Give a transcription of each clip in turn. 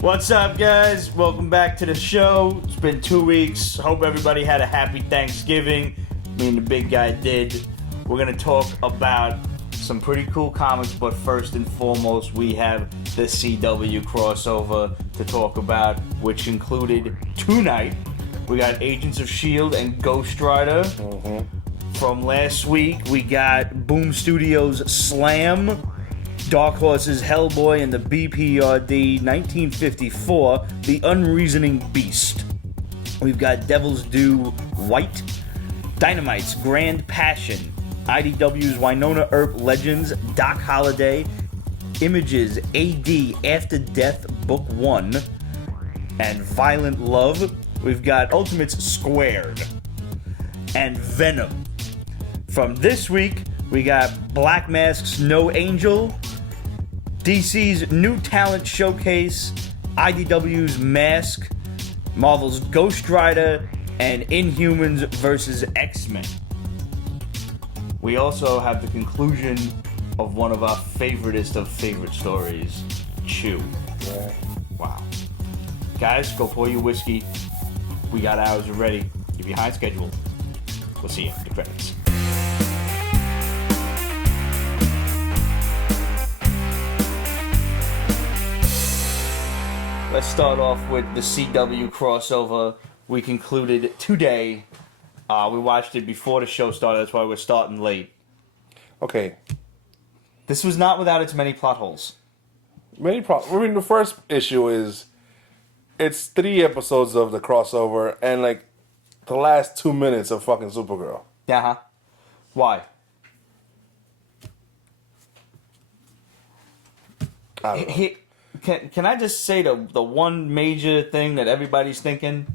What's up, guys? Welcome back to the show. It's been 2 weeks. Hope everybody had a happy Thanksgiving. Me and the big guy did. We're going to talk about some pretty cool comics, but first and foremost, we have the CW crossover to talk about, which included tonight. We got Agents of S.H.I.E.L.D. and Ghost Rider. From last week, we got Boom Studios' Slam, Dark Horse's Hellboy, and the B.P.R.D. 1954, The Unreasoning Beast. We've got Devil's Due White, Dynamite's Grand Passion, IDW's Wunonna Earp Legends, Doc Holliday, Images AD After Death Book 1, and Violent Love. We've got Ultimates Squared and Venom. From this week, we got Black Mask's No Angel, DC's New Talent Showcase, IDW's M.A.S.K, Marvel's Ghost Rider, and Inhumans vs. X-Men. We also have the conclusion of one of our favoriteest of favorite stories, Chew. Yeah. Wow. Guys, go pour your whiskey. We got ours ready. You're behind schedule. We'll see you at the credits. Let's start off with the CW crossover. We concluded today. We watched it before the show started. That's why we're starting late. Okay. This was not without its many plot holes. The first issue is it's 3 episodes of the crossover and like the last 2 minutes of fucking Supergirl. Yeah, huh? Why? I don't know. Can I just say the one major thing that everybody's thinking?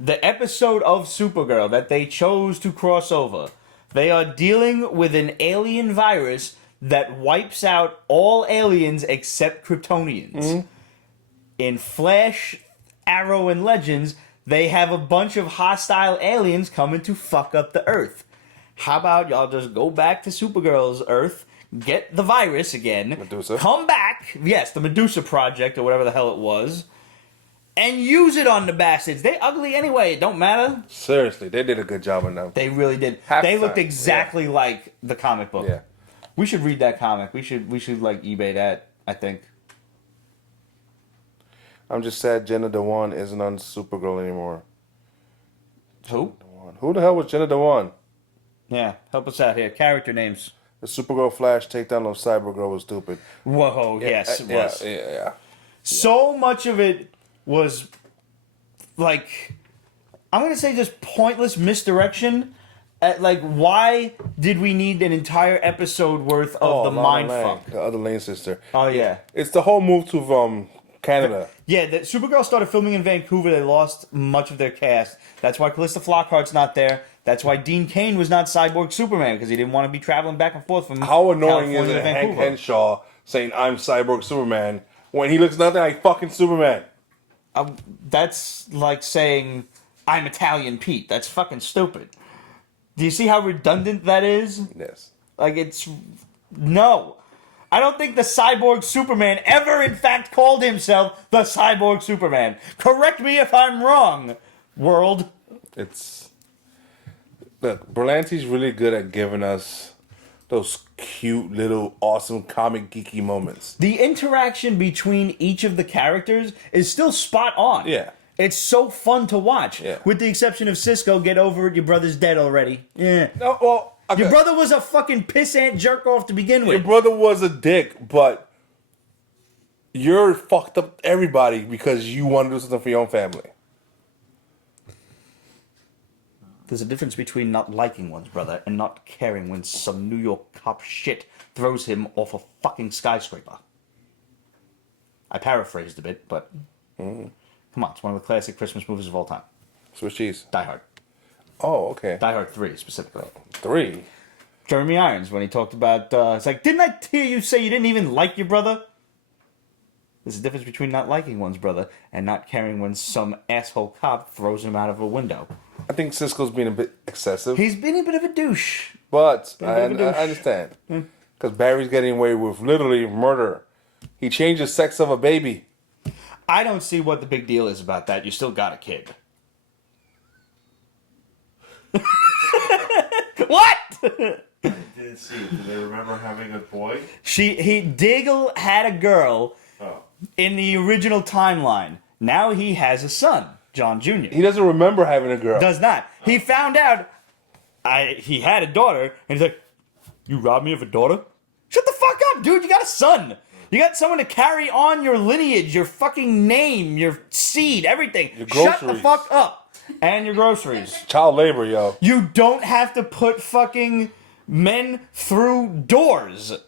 The episode of Supergirl that they chose to cross over, they are dealing with an alien virus that wipes out all aliens except Kryptonians. Mm-hmm. In Flash, Arrow, and Legends, they have a bunch of hostile aliens coming to fuck up the Earth. How about y'all just go back to Supergirl's Earth, get the virus again, Medusa. Come back, yes, the Medusa Project, or whatever the hell it was, and use it on the bastards. They ugly anyway, it don't matter. Seriously, they did a good job on them. They really did. They looked exactly like the comic book. Yeah. We should read that comic. We should like eBay that, I think. I'm just sad Jenna Dewan isn't on Supergirl anymore. Who? Who the hell was Jenna Dewan? Yeah, help us out here. Character names. The Supergirl Flash takedown of Cybergirl was stupid. Whoa, yes, it was. Yeah. So much of it was, like, I'm going to say just pointless misdirection. Like, why did we need an entire episode worth of the mindfuck? The other Lane sister. Oh, yeah. It's the whole move to Canada. Yeah, the Supergirl started filming in Vancouver. They lost much of their cast. That's why Callista Flockhart's not there. That's why Dean Cain was not Cyborg Superman, because he didn't want to be traveling back and forth from How annoying California is to it Hank Vancouver. Henshaw saying, I'm Cyborg Superman, when he looks nothing like fucking Superman? That's like saying, I'm Italian Pete. That's fucking stupid. Do you see how redundant that is? Yes. Like, it's... No. I don't think the Cyborg Superman ever, in fact, called himself the Cyborg Superman. Correct me if I'm wrong, world. Look, Berlanti's really good at giving us those cute little awesome comic geeky moments. The interaction between each of the characters is still spot on. Yeah. It's so fun to watch. Yeah. With the exception of Cisco, get over it, your brother's dead already. Yeah. No, well, okay. Your brother was a fucking pissant jerk off to begin with. Your brother was a dick, but you're fucked up everybody because you want to do something for your own family. There's a difference between not liking one's brother and not caring when some New York cop shit throws him off a fucking skyscraper. I paraphrased a bit, but... Come on, it's one of the classic Christmas movies of all time. Swiss cheese. Die Hard. Oh, okay. Die Hard 3, specifically. 3? Jeremy Irons, when he talked about... it's like, didn't I hear you say you didn't even like your brother? There's a difference between not liking one's brother and not caring when some asshole cop throws him out of a window. I think Cisco's being a bit excessive. He's been a bit of a douche. But I understand. Because Barry's getting away with literally murder. He changed the sex of a baby. I don't see what the big deal is about that. You still got a kid. What? I didn't see. Do they remember having a boy? Diggle had a girl in the original timeline. Now he has a son, John Jr. He doesn't remember having a girl. Does not. He found out he had a daughter, and he's like, "You robbed me of a daughter? Shut the fuck up, dude. You got a son. You got someone to carry on your lineage, your fucking name, your seed, everything. Your Shut the groceries. fuck up. And your groceries. Child labor, yo. You don't have to put fucking men through doors.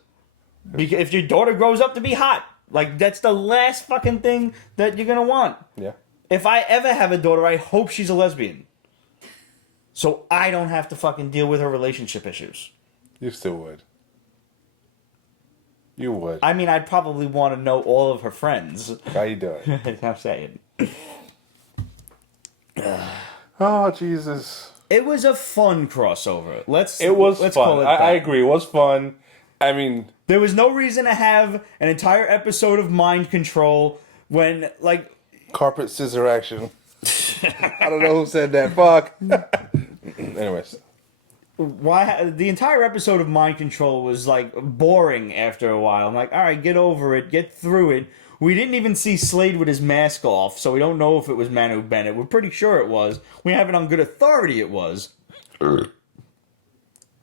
Because if your daughter grows up to be hot, like, that's the last fucking thing that you're gonna want. Yeah. If I ever have a daughter, I hope she's a lesbian. So I don't have to fucking deal with her relationship issues. You still would. You would. I mean, I'd probably want to know all of her friends. How you doing? I'm saying. Oh, Jesus. It was a fun crossover. Let's fun. call it that. I agree. It was fun. I mean... There was no reason to have an entire episode of mind control when, like... Carpet scissor action. I don't know who said that. Fuck. Anyways. Why the entire episode of mind control was, like, boring after a while. I'm like, alright, get over it. Get through it. We didn't even see Slade with his mask off, so we don't know if it was Manu Bennett. We're pretty sure it was. We have it on good authority it was.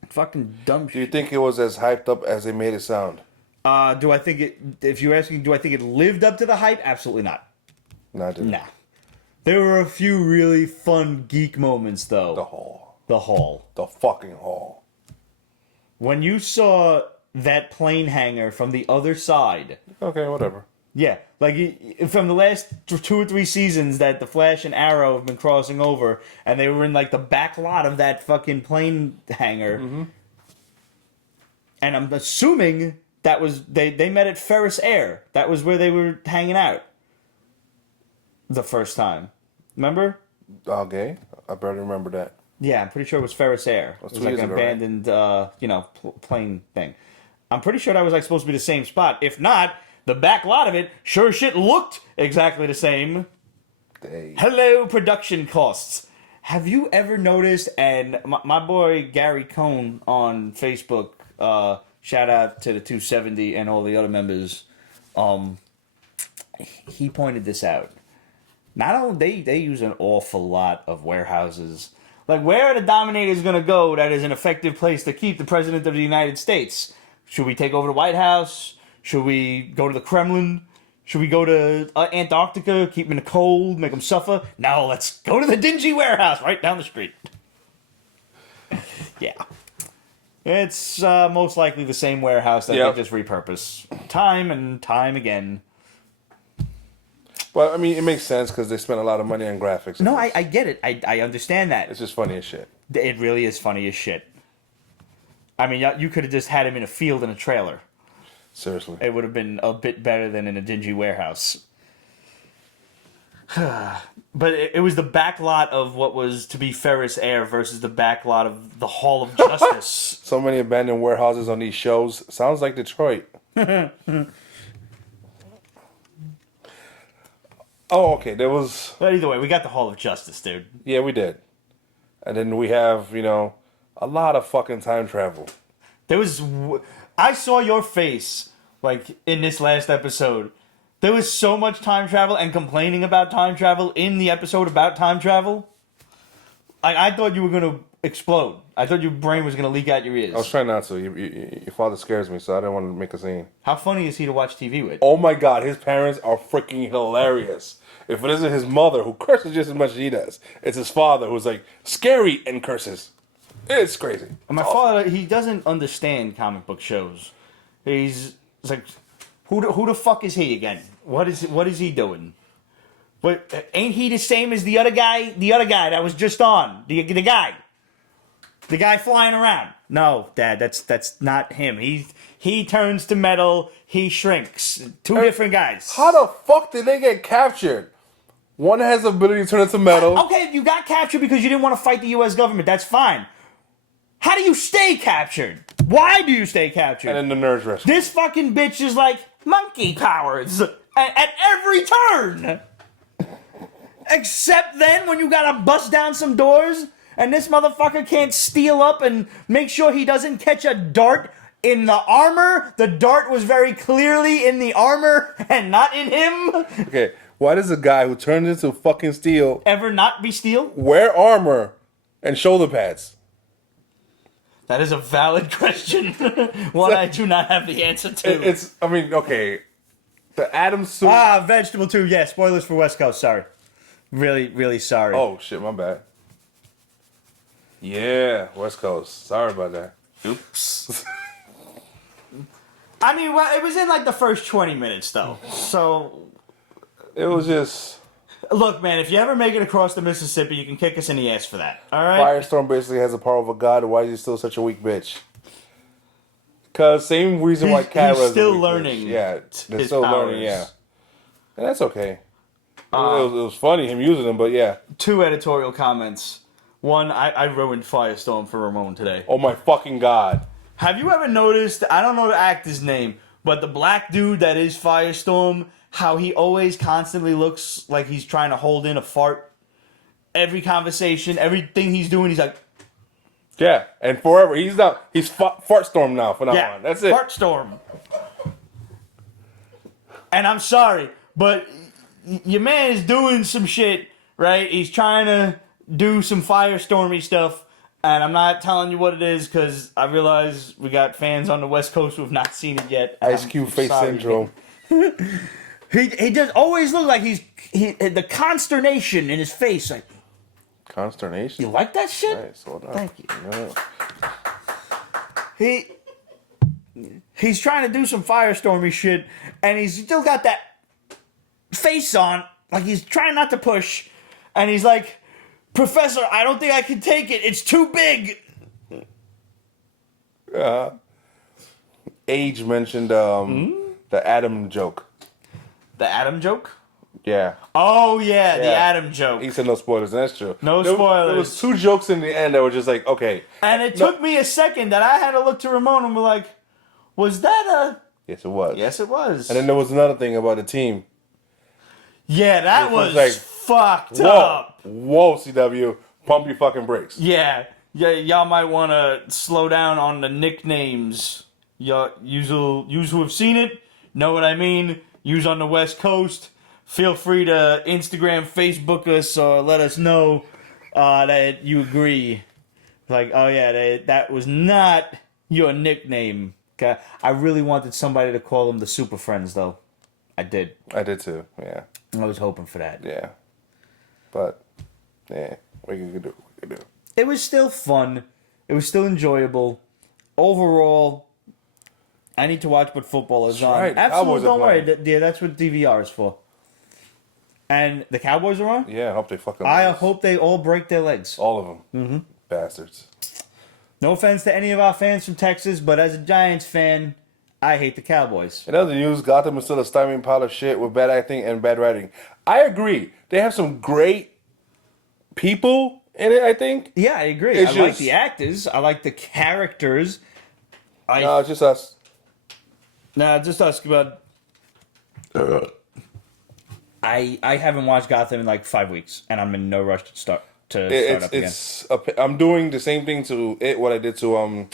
Fucking dumb shit. Do you think it was as hyped up as they made it sound? Do I think it... If you're asking, do I think it lived up to the hype? Absolutely not. No, I didn't. Nah. There were a few really fun geek moments, though. The hall. The hall. The fucking hall. When you saw that plane hangar from the other side... Okay, whatever. Yeah, like from the last 2 or 3 seasons that the Flash and Arrow have been crossing over, and they were in like the back lot of that fucking plane hangar. Mm-hmm. And I'm assuming that was they met at Ferris Air. That was where they were hanging out the first time. Remember? Okay, I better remember that. Yeah, I'm pretty sure it was Ferris Air. That's it was like an abandoned, plane thing. I'm pretty sure that was like supposed to be the same spot. If not, the back lot of it sure shit looked exactly the same. Dang. Hello, production costs. Have you ever noticed, and my boy Gary Cohn on Facebook, shout out to the 270 and all the other members, he pointed this out. Not only they use an awful lot of warehouses. Like, where are the Dominators going to go that is an effective place to keep the President of the United States? Should we take over the White House? Should we go to the Kremlin? Should we go to Antarctica, keep them in the cold, make them suffer? No, let's go to the dingy warehouse right down the street. Yeah. It's most likely the same warehouse that they just repurpose time and time again. Well, I mean, it makes sense because they spent a lot of money on graphics. No, I get it. I understand that. It's just funny as shit. It really is funny as shit. I mean, you could have just had him in a field in a trailer. Seriously. It would have been a bit better than in a dingy warehouse. But it was the back lot of what was to be Ferris Air versus the back lot of the Hall of Justice. So many abandoned warehouses on these shows. Sounds like Detroit. Oh, okay. There was... But either way, we got the Hall of Justice, dude. Yeah, we did. And then we have, a lot of fucking time travel. There was... I saw your face, like, in this last episode. There was so much time travel and complaining about time travel in the episode about time travel. I thought you were going to explode. I thought your brain was going to leak out your ears. I was trying not to. Your father scares me, so I didn't want to make a scene. How funny is he to watch TV with? Oh my god, his parents are freaking hilarious. If it isn't his mother, who curses just as much as he does, it's his father who's like, scary and curses. It's crazy. And my father, he doesn't understand comic book shows. He's like, who the fuck is he again? What is he doing? But ain't he the same as the other guy? The other guy that was just on. The guy flying around. No, Dad, that's not him. He turns to metal. He shrinks. Two different guys. How the fuck did they get captured? One has the ability to turn into metal. Okay, you got captured because you didn't want to fight the U.S. government. That's fine. How do you stay captured? Why do you stay captured? And then the nerds rescue. This fucking bitch is like, monkey powers. At every every turn. Except then when you gotta bust down some doors and this motherfucker can't steal up and make sure he doesn't catch a dart in the armor. The dart was very clearly in the armor and not in him. Okay, why does a guy who turns into fucking steel Ever not be steel? wear armor and shoulder pads? That is a valid question. One I do not have the answer to. Okay. The Atom suit. Vegetable too. Yeah, spoilers for West Coast. Sorry. Really, really sorry. Oh, shit, my bad. Yeah, West Coast. Sorry about that. Oops. I mean, well, it was in like the first 20 minutes, though. So. It was just. Look, man, if you ever make it across the Mississippi, you can kick us in the ass for that. All right? Firestorm basically has the power of a god. Why is he still such a weak bitch? Because same reason why Kara's he's still a weak learning. Bitch. Yeah, they're his still powers. learning, yeah. And that's okay. It was funny, him using them, but yeah. 2 editorial comments. One, I ruined Firestorm for Ramon today. Oh my fucking god. Have you ever noticed, I don't know the actor's name, but the black dude that is Firestorm, how he always constantly looks like he's trying to hold in a fart? Every conversation, everything he's doing, he's like... Yeah, and forever. He's Fartstorm now from now on. That's it. Fartstorm. And I'm sorry, but your man is doing some shit, right? He's trying to do some Firestormy stuff, and I'm not telling you what it is because I realize we got fans on the West Coast who have not seen it yet. Ice Cube face syndrome. He does always look like the consternation in his face, like, Consternation? you like that shit? Nice, hold on. Thank you. He's trying to do some Firestormy shit, and he's still got that face on, like he's trying not to push, and he's like, Professor, I don't think I can take it. It's too big. Age mentioned the Adam joke. The Adam joke? Yeah. Oh, yeah, the Yeah. Adam joke. He said no spoilers, and that's true. No spoilers. There was 2 jokes in the end that were just like, okay. And it took me a second that I had to look to Ramon and be like, was that a... Yes, it was. Yes, it was. And then there was another thing about the team. Yeah, that It was was like, fucked up. Whoa, CW. Pump your fucking brakes. Yeah, y'all might want to slow down on the nicknames. Y'all, yous who have seen it know what I mean. Yous on the West Coast, feel free to Instagram, Facebook us, or let us know that you agree. Like, oh yeah, that was not your nickname. Okay? I really wanted somebody to call them the Super Friends, though. I did. I did too, yeah. I was hoping for that. Yeah. But, yeah, what you can do. It was still fun. It was still enjoyable. Overall, I need to watch what football is on. right. Absolutely, Cowboys don't are worry. Yeah, that's what DVR is for. And the Cowboys are on? Yeah, I hope they fucking I lose. hope they all break their legs. All of them. Mm-hmm. Bastards. No offense to any of our fans from Texas, but as a Giants fan, I hate the Cowboys. In other news, Gotham is still a steaming pile of shit with bad acting and bad writing. I agree. They have some great people in it, I think. Yeah, I agree. It's I like just- the actors. I like the characters. No, it's just us. Nah, just us. But I haven't watched Gotham in like 5 weeks, and I'm in no rush to start up again. I'm doing the same thing to it. What I did to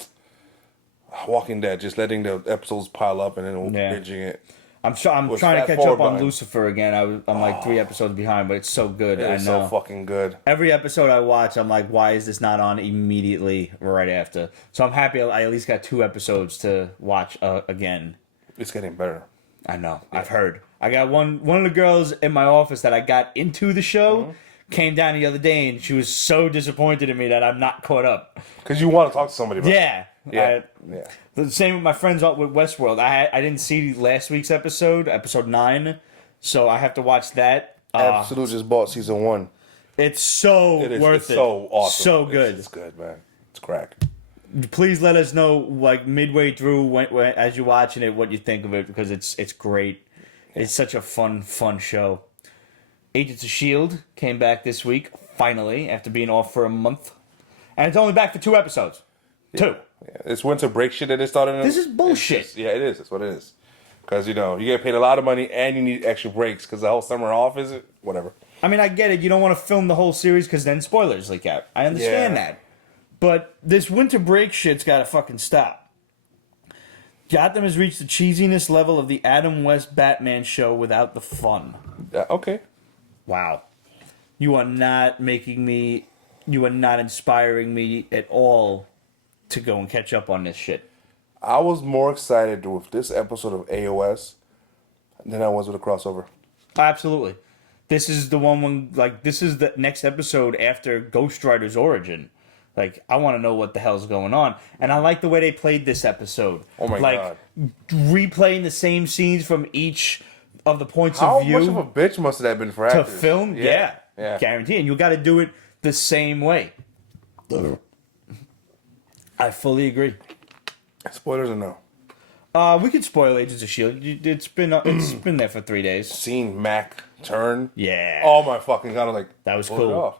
Walking Dead, just letting the episodes pile up and then binging it. I'm trying to fast catch forward up on behind. Lucifer again. I'm like 3 episodes behind, but it's so good. I know. It's so fucking good. Every episode I watch, I'm like, why is this not on immediately right after? So I'm happy I at least got 2 episodes to watch again. It's getting better. I know. I've heard. I got one of the girls in my office that I got into the show came down the other day, and she was so disappointed in me that I'm not caught up. Because you want to talk to somebody about it. Yeah. Yeah. The same with my friends with Westworld. I didn't see last week's episode 9, so I have to watch that. Absolute just bought season 1. It's so worth it's it. so awesome. So good. It's good, man. It's crack. Please let us know, like midway through, when as you're watching it, what you think of it, because it's great. Yeah. It's such a fun show. Agents of S.H.I.E.L.D. came back this week, finally, after being off for a month. And it's only back for 2 episodes. 2. Yeah. It's winter break shit that they started. This is bullshit. Yeah, it is. That's what it is. Because, you get paid a lot of money and you need extra breaks because the whole summer off is it? Whatever. I mean, I get it. You don't want to film the whole series because then spoilers leak out. I understand that. But this winter break shit's got to fucking stop. Gotham has reached the cheesiness level of the Adam West Batman show without the fun. Okay. Wow. You are not inspiring me at all to go and catch up on this shit. I was more excited with this episode of AOS than I was with a crossover. Absolutely. This is the one this is the next episode after Ghost Rider's origin. Like, I want to know what the hell's going on. And I like the way they played this episode. Oh my God. Replaying the same scenes from each of the points How of view. much of a bitch must that have been for to actors? film? Yeah. Guarantee. And you got to do it the same way. I fully agree. Spoilers or no? We could spoil Agents of S.H.I.E.L.D. It's been there for 3 days. Seen M.A.S.K turn. Yeah. Oh my fucking God. I'm like, that was pulled cool. It off.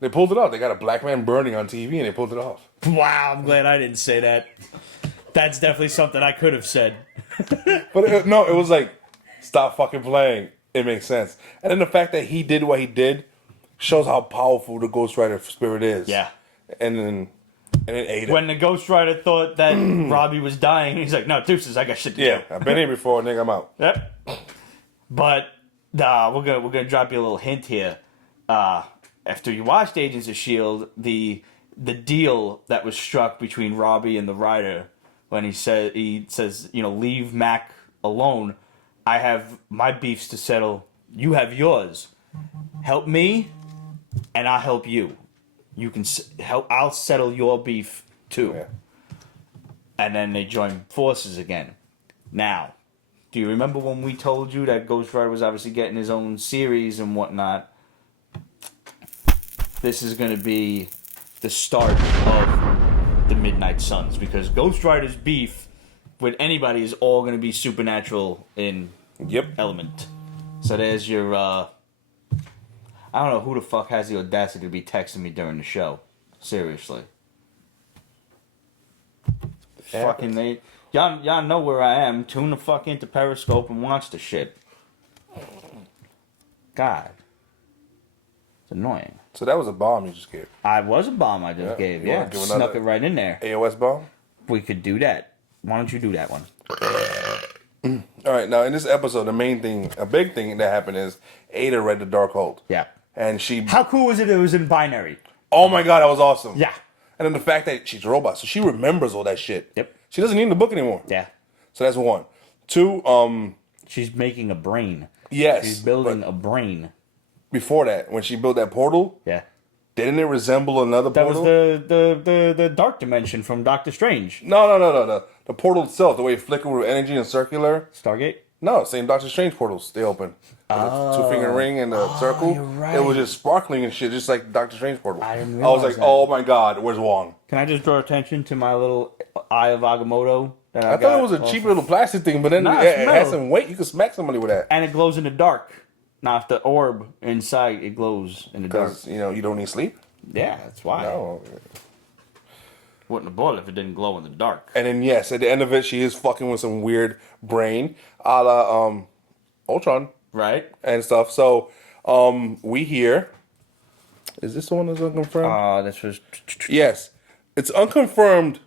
They pulled it off. They got a black man burning on TV and they pulled it off. Wow, I'm glad I didn't say that. That's definitely something I could have said. But it was like, stop fucking playing. It makes sense. And then the fact that he did what he did shows how powerful the Ghost Rider spirit is. Yeah. And then ate When the Ghost Rider thought that Robbie was dying, he's like, no, deuces, I got shit to do. Yeah, I've been here before, nigga, I'm out. Yep. But we're gonna drop you a little hint here. After you watched Agents of S.H.I.E.L.D., the deal that was struck between Robbie and the Rider when he says, leave Mac alone. I have my beefs to settle. You have yours. Help me, and I'll help you. You can help. I'll settle your beef too. Yeah. And then they join forces again. Now, do you remember when we told you that Ghost Rider was obviously getting his own series and whatnot? This is going to be the start of the Midnight Suns, because Ghost Rider's beef with anybody is all going to be supernatural in element. So there's your I don't know who the fuck has the audacity to be texting me during the show. Seriously. Fucking they y'all know where I am. Tune the fuck into Periscope and watch the shit. God. It's annoying. So that was a bomb you just gave. I was a bomb I just gave, yeah. Snuck it right in there. AOS bomb? We could do that. Why don't you do that one? Alright, now in this episode, a big thing that happened is Ada read the Darkhold. Yeah. And she... How cool was it was in binary? Oh my God, that was awesome. Yeah. And then the fact that she's a robot, so she remembers all that shit. Yep. She doesn't need the book anymore. Yeah. So that's one. Two, she's making a brain. Yes. She's building a brain. Before that, when she built that portal, yeah, didn't it resemble another portal? That was the dark dimension from Doctor Strange. No. The portal itself, the way it flickered with energy and circular. Stargate? No, same Doctor Strange portals. They open. The two-finger ring and the circle. You're right. It was just sparkling and shit, just like Doctor Strange portal. I didn't was like, realize that. oh my God, where's Wong? Can I just draw attention to my little Eye of Agamotto? That I thought it was a cheap little plastic thing, but then it has some weight. You can smack somebody with that. And it glows in the dark. Now, if the orb inside, it glows in the dark. Because, you don't need sleep? Yeah, that's why. No. Wouldn't have bought it if it didn't glow in the dark. And then, yes, at the end of it, she is fucking with some weird brain, a la Ultron. Right. And stuff. So, we hear... Is this the one that's unconfirmed? This was... Yes. It's unconfirmed.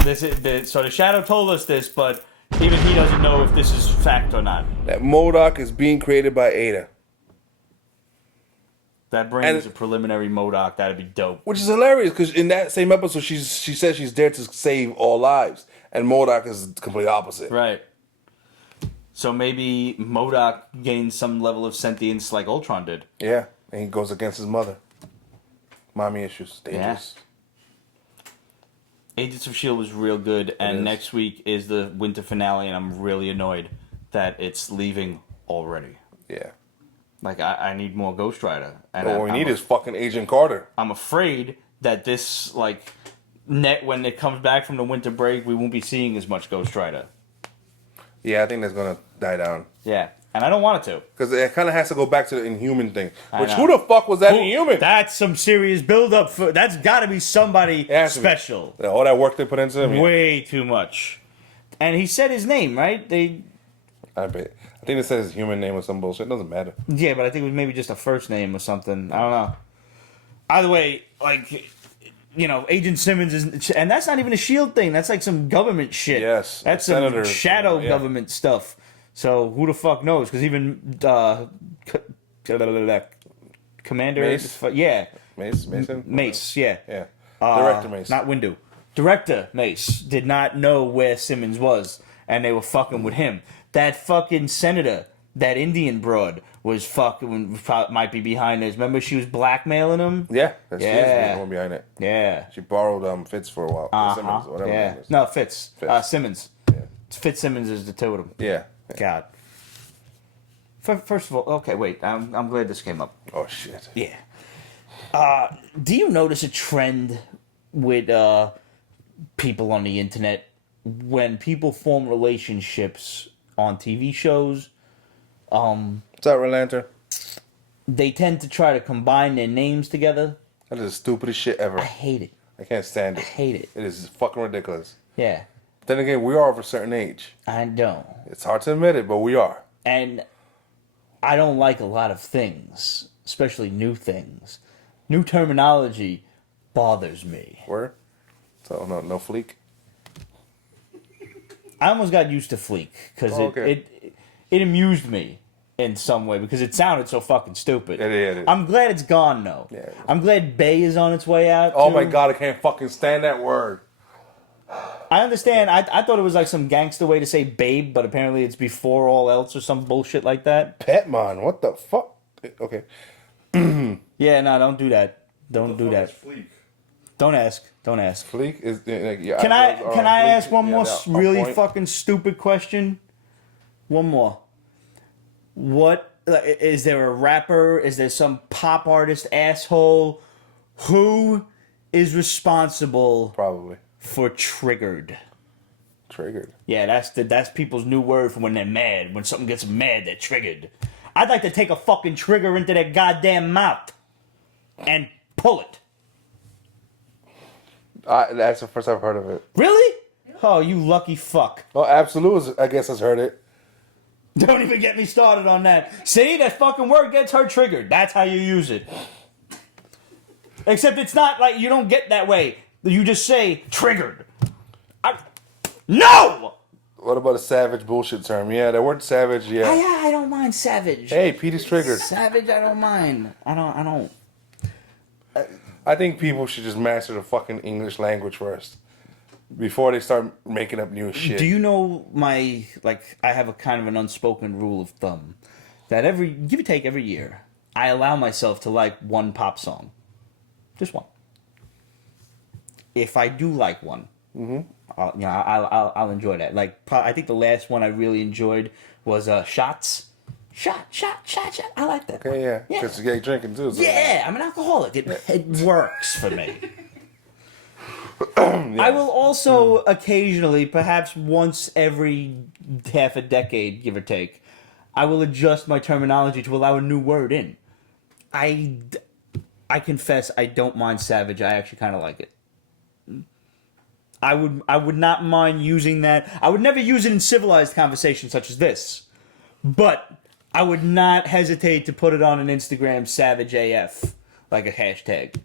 So the Shadow told us this, but even he doesn't know if this is fact or not. That MODOK is being created by Ada. That brain is a preliminary MODOK. That'd be dope. Which is hilarious, because in that same episode, she says she's there to save all lives. And MODOK is the complete opposite. Right. So maybe MODOK gains some level of sentience like Ultron did. Yeah. And he goes against his mother. Mommy issues. Dangerous. Yeah. Agents of S.H.I.E.L.D. was real good, and next week is the winter finale, and I'm really annoyed that it's leaving already. Yeah. Like, I need more Ghost Rider. And what we need is fucking Agent Carter. I'm afraid that this, like, when it comes back from the winter break, we won't be seeing as much Ghost Rider. Yeah, I think that's going to die down. Yeah, and I don't want it to. Because it kind of has to go back to the Inhuman thing. Which, who the fuck was that Inhuman? That's some serious build-up. That's got to be somebody special. All that work they put into him. Way too much. And he said his name, right? I bet. I think it says his human name or some bullshit. It doesn't matter. Yeah, but I think it was maybe just a first name or something. I don't know. Either way, like, you know, Agent Simmons is, and that's not even a S.H.I.E.L.D. thing. That's like some government shit. Yes, that's some senators, shadow yeah. government stuff. So who the fuck knows? Because even Commander, Mace? yeah, Mason? Mace, yeah, Yeah. Director Mace. not Windu. Director Mace did not know where Simmons was, and they were fucking with him. That fucking senator, that Indian broad, was fucking, might be behind this. Remember she was blackmailing him? Yeah. She Yeah. is the one behind it. Yeah. She borrowed Fitz for a while. Simmons, whatever Yeah. his name is. No, Fitz. Simmons. Yeah. Fitzsimmons is the two of them. Yeah. God. First of all, okay, wait. I'm glad this came up. Oh, shit. Yeah. Do you notice a trend with people on the internet when people form relationships on TV shows? What's up, Red Lantern? They tend to try to combine their names together. That is the stupidest shit ever. I hate it. I can't stand I it. hate it. It is fucking ridiculous. Yeah. Then again, we are of a certain age. I don't. It's hard to admit it, but we are. And I don't like a lot of things, especially new things. New terminology bothers me. Where? So, no fleek? I almost got used to fleek because it amused me in some way because it sounded so fucking stupid. It is. I'm glad it's gone though. Yeah. I'm glad Bay is on its way out. Oh too. my god, I can't fucking stand that word. I understand. I thought it was like some gangster way to say babe, but apparently it's before all else or some bullshit like that. Petmon, what the fuck? Okay. Yeah, no, don't do that. Don't do that. Fleek? Don't ask. Don't ask. Fleek is yeah. Can I ask one more they're on really point. fucking stupid question? One more. What is there a rapper? Is there some pop artist asshole who is responsible Probably for triggered? triggered. Yeah, that's people's new word for when they're mad. When something gets them mad, they're triggered. I'd like to take a fucking trigger into their goddamn mouth and pull it. That's the first I've heard of it. Really? Oh, you lucky fuck. Oh, Absolute, I guess, has heard it. Don't even get me started on that. See, that fucking word gets her triggered. That's how you use it. Except it's not like you don't get that way. You just say triggered. No! What about a savage bullshit term? Yeah, that word savage, yeah. I don't mind savage. Hey, Pete is triggered. Savage, I don't mind. I don't. I think people should just master the fucking English language first. Before they start making up new shit. Do you know I have a kind of an unspoken rule of thumb that give or take every year, I allow myself to like one pop song. Just one. If I do like one, I'll enjoy that. Like, I think the last one I really enjoyed was Shots. Shot. I like that. Okay, yeah. Because you get drinking too. So. Yeah, I'm an alcoholic. It works for me. Yeah. I will also occasionally, perhaps once every half a decade, give or take, I will adjust my terminology to allow a new word in. I confess I don't mind savage. I actually kind of like it. I would not mind using that. I would never use it in civilized conversations such as this. But I would not hesitate to put it on an Instagram savage AF, like a hashtag.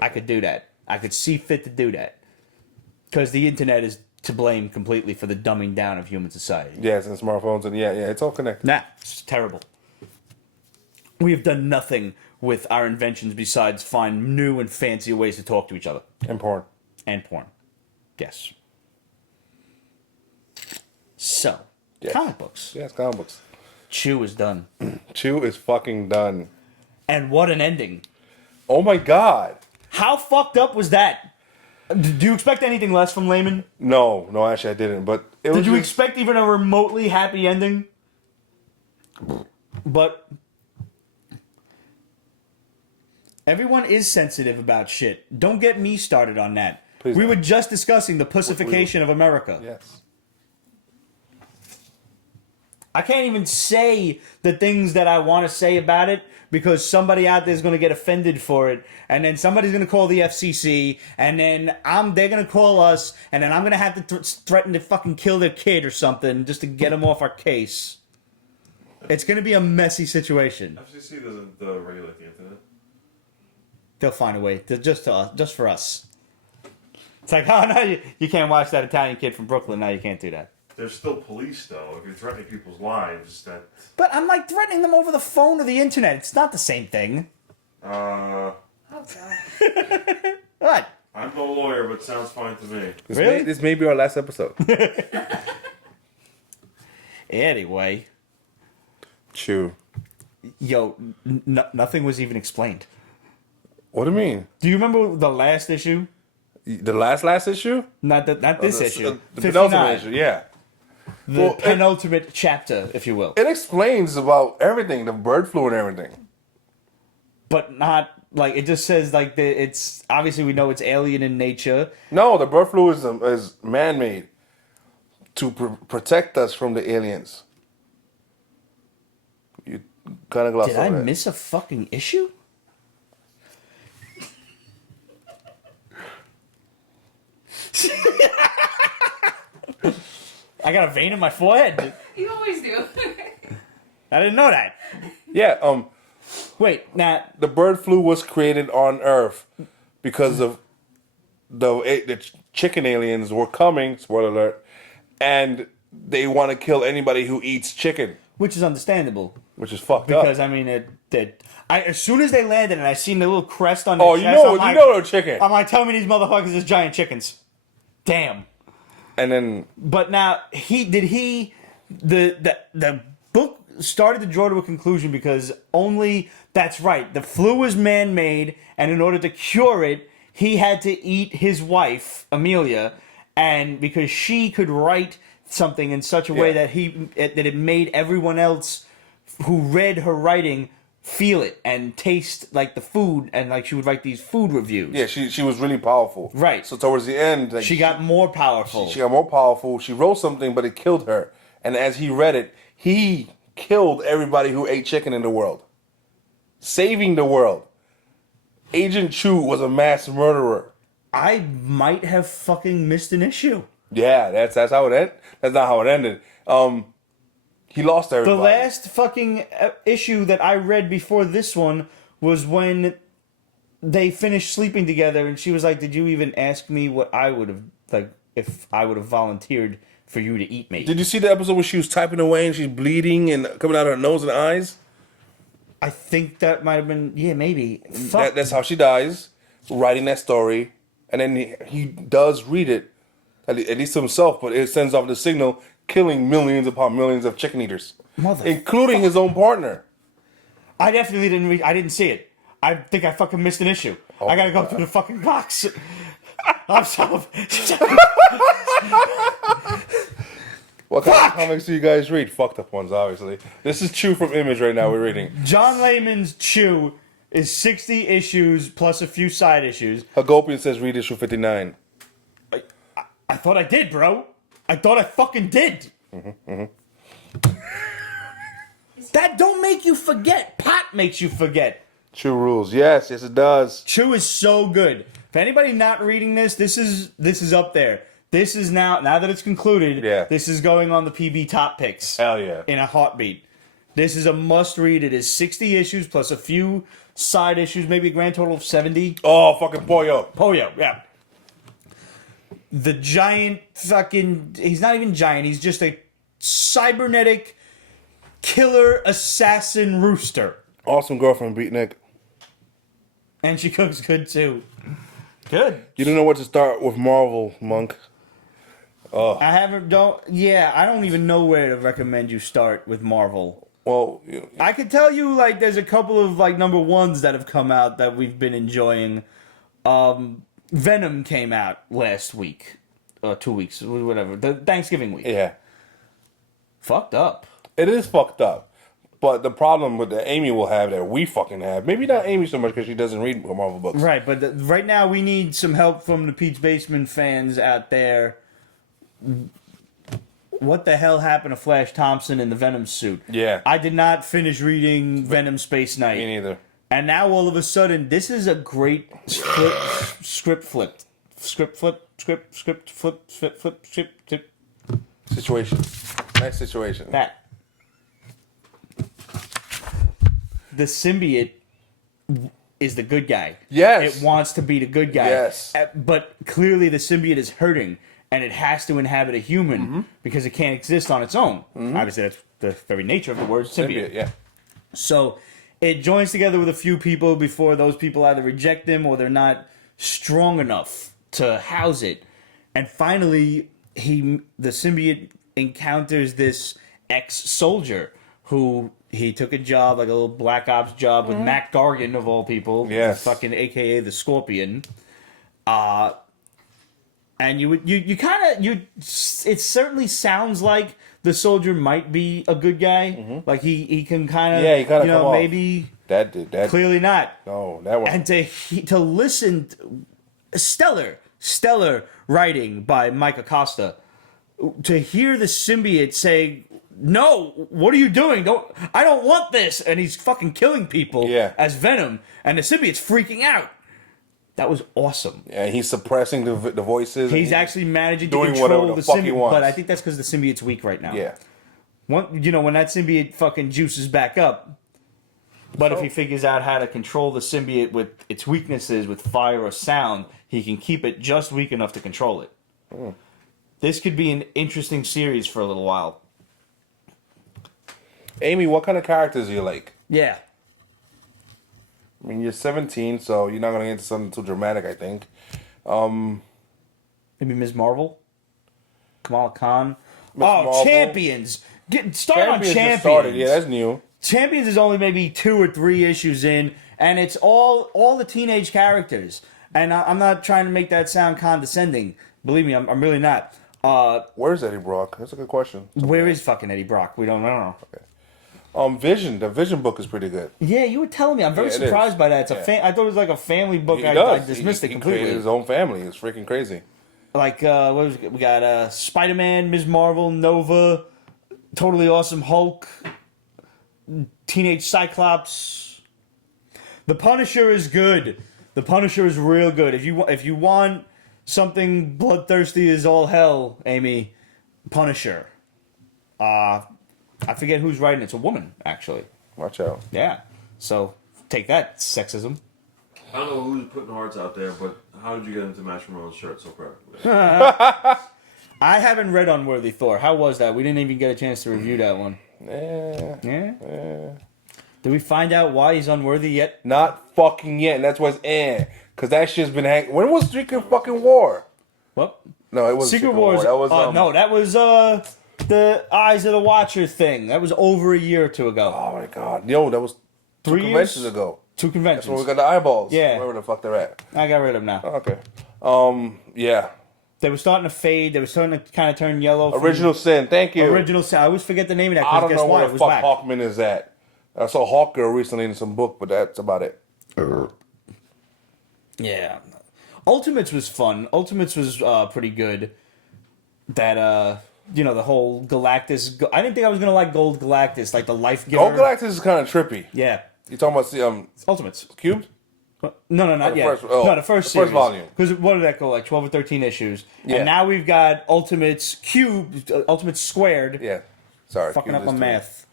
I could do that. I could see fit to do that. Because the internet is to blame completely for the dumbing down of human society. Yes, and smartphones, and yeah, it's all connected. Nah, it's terrible. We have done nothing with our inventions besides find new and fancier ways to talk to each other. And porn. And porn. Yes. So, Yes. comic books. Yes, comic books. Chew is done. Chew is fucking done. And what an ending. Oh my god. How fucked up was that? Do you expect anything less from Layman? No, actually I didn't. But it was Did you just- expect even a remotely happy ending? But everyone is sensitive about shit. Don't get me started on that. Please we don't. were just discussing the pussification of America. Yes. I can't even say the things that I want to say about it because somebody out there is going to get offended for it, and then somebody's going to call the FCC, and then they're going to call us, and then I'm going to have to threaten to fucking kill their kid or something just to get them off our case. It's going to be a messy situation. FCC doesn't regulate the internet. They'll find a way, just for us. It's like, oh no, you can't watch that Italian kid from Brooklyn. No, you can't do that. There's still police, though. If you're threatening people's lives, that... But I'm like threatening them over the phone or the internet. It's not the same thing. Oh, God. What? I'm no lawyer, but sounds fine to me. This may be our last episode. Anyway. True. Yo, nothing was even explained. What do you mean? Do you remember the last issue? The last issue? Not this issue. The 59. penultimate issue, yeah. The penultimate chapter, if you will. It explains about everything, the bird flu and everything. But not, like, it just says, like, it's, obviously we know it's alien in nature. No, the bird flu is man-made to protect us from the aliens. You kind of glossed Did I over that. miss a fucking issue? I got a vein in my forehead. You always do. I didn't know that. Yeah, Wait, now... the bird flu was created on Earth because of the chicken aliens were coming, spoiler alert, and they want to kill anybody who eats chicken. Which is understandable. Which is fucked up. Because, I mean, as soon as they landed and I seen the little crest on their Oh, chest, you know they're chicken. I'm like, tell me these motherfuckers is giant chickens. Damn. And then... But now, the book started to draw to a conclusion because that's right, the flu was man-made, and in order to cure it, he had to eat his wife, Amelia, and because she could write something in such a way that it made everyone else who read her writing feel it and taste like the food, and like she would write these food reviews. Yeah, she was really powerful. Right. So towards the end... Like, she got more powerful. She got more powerful. She wrote something, but it killed her. And as he read it, he killed everybody who ate chicken in the world. Saving the world. Agent Chu was a mass murderer. I might have fucking missed an issue. Yeah, that's how it ended. That's not how it ended. He lost everybody. The last fucking issue that I read before this one was when they finished sleeping together, and she was like, "Did you even ask me what I would have, like, if I would have volunteered for you to eat me?" Did you see the episode where she was typing away and she's bleeding and coming out of her nose and eyes? I think that might have been, yeah, maybe. Fuck. That's how she dies, writing that story, and then he does read it, at least to himself, but it sends off the signal, killing millions upon millions of chicken eaters, including his own partner. I definitely didn't read. I didn't see it. I think I fucking missed an issue. Oh, I gotta go through the fucking box. I'm so. What kind of comics do you guys read? Fucked up ones, obviously. This is Chew from Image right now we're reading. John Layman's Chew is 60 issues plus a few side issues. Hagopian says read issue 59. I thought I did, bro. I thought I fucking did. That don't make you forget. Pot makes you forget. Chew rules. Yes, it does. Chew is so good. For anybody not reading this is up there. This is now that it's concluded, this is going on the PB top picks. Hell yeah. In a heartbeat. This is a must read. It is 60 issues plus a few side issues, maybe a grand total of 70. Oh, fucking Pollo. Pollo, yeah. The giant fucking... He's not even giant. He's just a cybernetic killer assassin rooster. Awesome girlfriend, Beatnik. And she cooks good, too. Good. You don't know what to start with Marvel, Monk. Oh. I don't even know where to recommend you start with Marvel. Well, I could tell you, like, there's a couple of, like, number ones that have come out that we've been enjoying. Venom came out last week. 2 weeks, whatever. The Thanksgiving week. Yeah. Fucked up. It is fucked up. But the problem with that Amy will have that we fucking have, maybe not Amy so much because she doesn't read Marvel books. Right, but right now we need some help from the Pete's Basement fans out there. what the hell happened to Flash Thompson in the Venom suit? Yeah. I did not finish reading Venom Space Knight. Me neither. And now all of a sudden, this is a great script flip. Situation. Nice situation. That. The symbiote is the good guy. Yes. It wants to be the good guy. Yes. But clearly the symbiote is hurting, and it has to inhabit a human because it can't exist on its own. Obviously, that's the very nature of the word symbiote. Yeah. So it joins together with a few people before those people either reject him or they're not strong enough to house it. And finally, the symbiote encounters this ex-soldier who he took a job, like a little black ops job with Mac Gargan of all people. Yes. Fucking AKA the Scorpion. And it certainly sounds like the soldier might be a good guy. Like he can kind of, Yeah, he kinda come off. maybe That did. That. clearly not. No, that one. And to listen, stellar writing by Mike Acosta. To hear the symbiote say, "No, what are you doing? I don't want this," and he's fucking killing people as Venom, and the symbiote's freaking out. That was awesome. Yeah, he's suppressing the voices. He's actually managing to doing control whatever the the fuck he symbiote, wants. but I think that's because the symbiote's weak right now. Yeah. When that symbiote fucking juices back up. But if he figures out how to control the symbiote with its weaknesses, with fire or sound, he can keep it just weak enough to control it. This could be an interesting series for a little while. Amy, what kind of characters do you like? Yeah. I mean, you're 17, so you're not going to get into something too dramatic, I think. Maybe Ms. Marvel? Kamala Khan? Marvel? Champions! Start on just Champions. started. Yeah, that's new. Champions is only maybe 2 or 3 issues in, and it's all the teenage characters. And I'm not trying to make that sound condescending. Believe me, I'm really not. Where's Eddie Brock? That's a good question. Where is fucking Eddie Brock? I don't know. Vision. The Vision book is pretty good. Yeah, you were telling me. I'm very Yeah, it surprised is. by that. I thought it was like a family book. I dismissed it He completely. created his own family. It's freaking crazy. Like, what was it? We got Spider-Man, Ms. Marvel, Nova, Totally Awesome Hulk, Teenage Cyclops. The Punisher is good. The Punisher is real good. If you want something bloodthirsty as all hell, Amy, Punisher. I forget who's writing it. It's a woman, actually. Watch out. Yeah. So take that, sexism. I don't know who's putting hearts out there, but how did you get into Match Ramon's shirt so perfectly? I haven't read Unworthy Thor. How was that? We didn't even get a chance to review that one. Yeah? Did we find out why he's unworthy yet? Not fucking yet, and that's why it's because that shit's been hanging. When was Secret fucking War? What? No, it wasn't Secret Wars. War. That was no, that was the Eyes of the Watcher thing. That was over a year or two ago. Oh my god, yo, that was 3 two years? conventions ago. 2 conventions. That's where we got the eyeballs. Yeah. Wherever the fuck they're at. I got rid of them now. Okay. Yeah. They were starting to fade. They were starting to kind of turn yellow. Original Sin. Thank you. Original Sin. I always forget the name of that. I don't Guess know why? where It the was fuck whack. Hawkman is at. I saw Hawkgirl recently in some book, but that's about it. Yeah. Ultimates was fun. Ultimates was pretty good. That, the whole Galactus... I didn't think I was going to like Gold Galactus, like the life giver. Gold Galactus is kind of trippy. Yeah. You talking about the Ultimates. Cubed? No, not the yet. first- oh, no, the first series. first volume. Because what did that go, like 12 or 13 issues? Yeah. And now we've got Ultimates Cubed, Ultimates Squared. Yeah. Sorry. Fucking Cubed up is my three. math.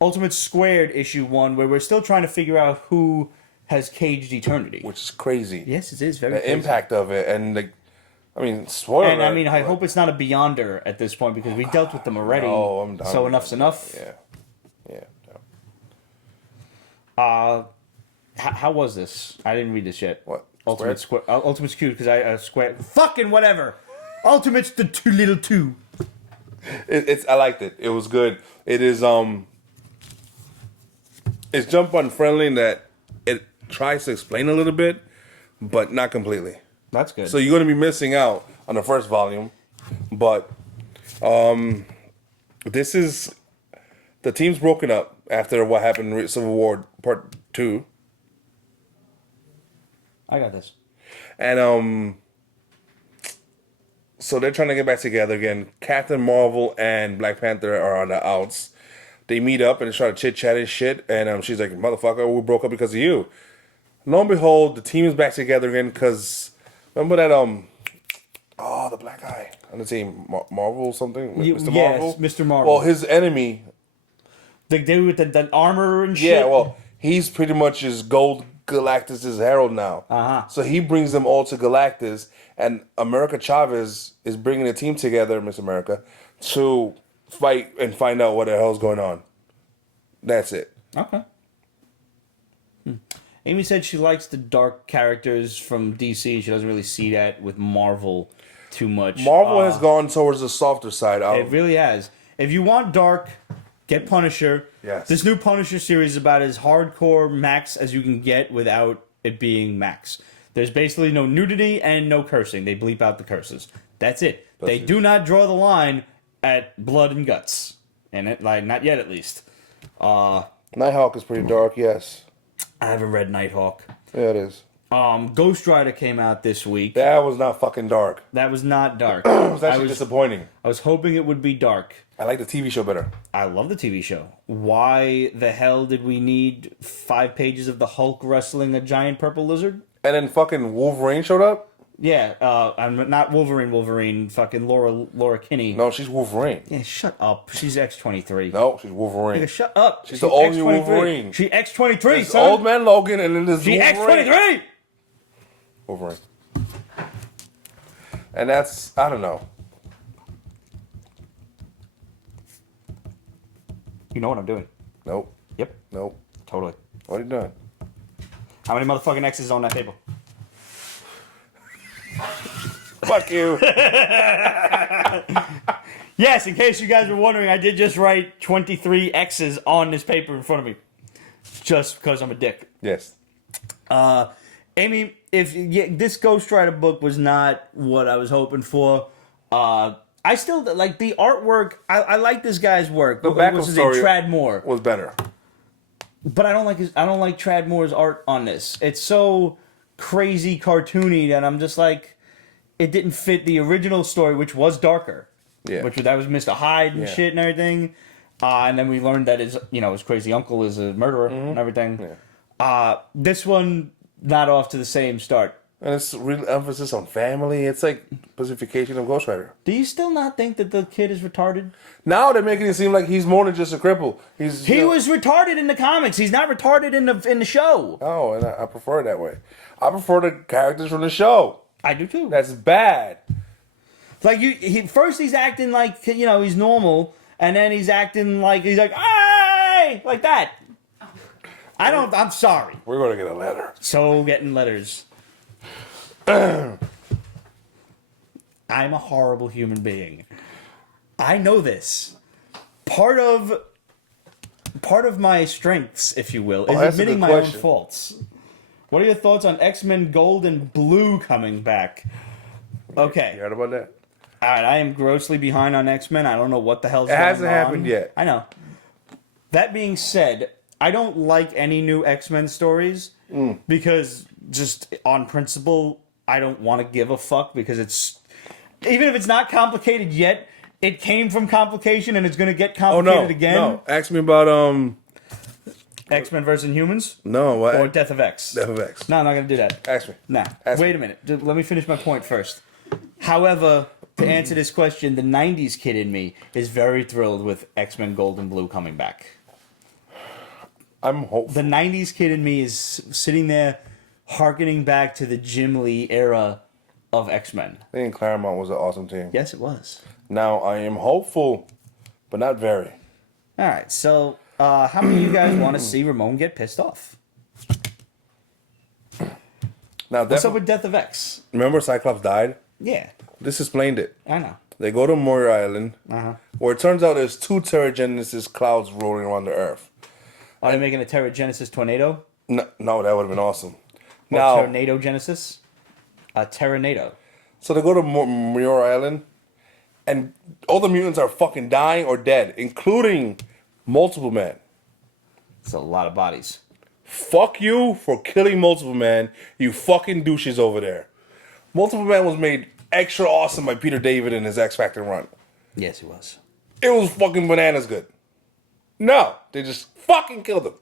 Ultimates Squared issue 1, where we're still trying to figure out who has caged eternity. Which is crazy. Yes, it is very The crazy. impact of it, and spoiler. And I mean, I alert, hope it's not a Beyonder at this point because we dealt with them already. No, I'm done. So enough's enough. Yeah. How was this? I didn't read this yet. What? Ultimates Square. Ultimates Cube because I square. Fucking whatever. Ultimates the two little two. It's I liked it. It was good. It is it's jump on friendly in that it tries to explain a little bit, but not completely. That's good. So you're going to be missing out on the first volume, but this is the team's broken up after what happened in Civil War Part 2, I got this. and So they're trying to get back together again. Captain Marvel and Black Panther are on the outs. They meet up and they try to chit chat and shit. And she's like, "Motherfucker, we broke up because of you." Lo and behold, the team is back together again because remember that the black guy on the team, Marvel something, Mr. Marvel. Yes, Mr. Marvel. Well, his enemy. The dude with the armor and shit. Yeah, well, he's pretty much his Gold Galactus' herald now. Uh-huh. So he brings them all to Galactus, and America Chavez is bringing a team together, Miss America, to fight and find out what the hell's going on. That's it. Okay. Amy said she likes the dark characters from DC. She doesn't really see that with Marvel too much. Marvel has gone towards the softer side. It really has. If you want dark, get Punisher. Yes. This new Punisher series is about as hardcore Max as you can get without it being Max. There's basically no nudity and no cursing. They bleep out the curses. That's it. They do not draw the line at blood and guts. And it, like, not yet at least. Nighthawk is pretty dark, yes. I haven't read Nighthawk. Yeah, it is. Ghost Rider came out this week. That was not fucking dark. That was not dark. It was actually disappointing. I was hoping it would be dark. I like the TV show better. I love the TV show. Why the hell did we need 5 pages of the Hulk wrestling a giant purple lizard? And then fucking Wolverine showed up? Yeah, I'm not Wolverine, fucking Laura Kinney. No, she's Wolverine. Yeah, shut up. She's X-23. No, she's Wolverine. Nigga, shut up. She's the old new X-23. Wolverine. She X-23, There's son. Old Man Logan and then there's She Wolverine. X-23! Wolverine. And that's, I don't know. You know what I'm doing. Nope. Yep, Nope. totally. What are you doing? How many motherfucking X's on that paper? Fuck you. Yes, in case you guys were wondering, I did just write 23 X's on this paper in front of me. Just because I'm a dick. Yes. Amy, if this Ghost Rider book was not what I was hoping for, I still like the artwork. I like this guy's work. The What's his name? backstory Tradmore. was better. But I don't like Tradmore's art on this. It's so crazy cartoony that I'm just like, it didn't fit the original story, which was darker. Yeah. That was Mr. Hyde and shit and everything. And then we learned that his crazy uncle is a murderer and everything. Yeah. This one not off to the same start. And it's real emphasis on family. It's like pacification of Ghost Rider. Do you still not think that the kid is retarded? Now they're making it seem like he's more than just a cripple. He was retarded in the comics. He's not retarded in the show. Oh, and I prefer it that way. I prefer the characters from the show. I do too. That's bad. Like he's acting like he's normal, and then he's acting like he's like hey like that. I'm sorry. We're going to get a letter. So getting letters. I'm a horrible human being. I know this. Part of my strengths, if you will, is that's a admitting good my question. own faults. What are your thoughts on X-Men Gold and Blue coming back? Okay. You heard about that? All right, I am grossly behind on X-Men. I don't know what the hell's It going on. hasn't happened yet. I know. That being said, I don't like any new X-Men stories because just on principle, I don't want to give a fuck because it's... Even if it's not complicated yet, it came from complication and it's going to get complicated again. No, ask me about X-Men versus Inhumans? No, what? Or Death of X? Death of X. No, I'm not going to do that. Ask me. Nah. Ask Wait a minute. Let me finish my point first. However, to answer this question, the 90s kid in me is very thrilled with X-Men Gold and Blue coming back. I'm hopeful. The 90s kid in me is sitting there hearkening back to the Jim Lee era of X-Men. I think Claremont was an awesome team. Yes, it was. Now, I am hopeful, but not very. All right, so how many of you guys want to see Ramon get pissed off? Now, What's up with Death of X? remember Cyclops died? Yeah, This explained it. I know. They go to Moore Island, Uh-huh. where it turns out there's 2 Terrigenesis clouds rolling around the Earth. Are they making a Terra Genesis tornado? No, that would have been awesome. Or Now, Tornado Genesis? A Terranado. so they go to Muir Island, and all the mutants are fucking dying or dead, including Multiple Man. It's a lot of bodies. Fuck you for killing Multiple Man, you fucking douches over there. Multiple Man was made extra awesome by Peter David in his X Factor run. Yes, he was. It was fucking bananas good. No, they just fucking killed him.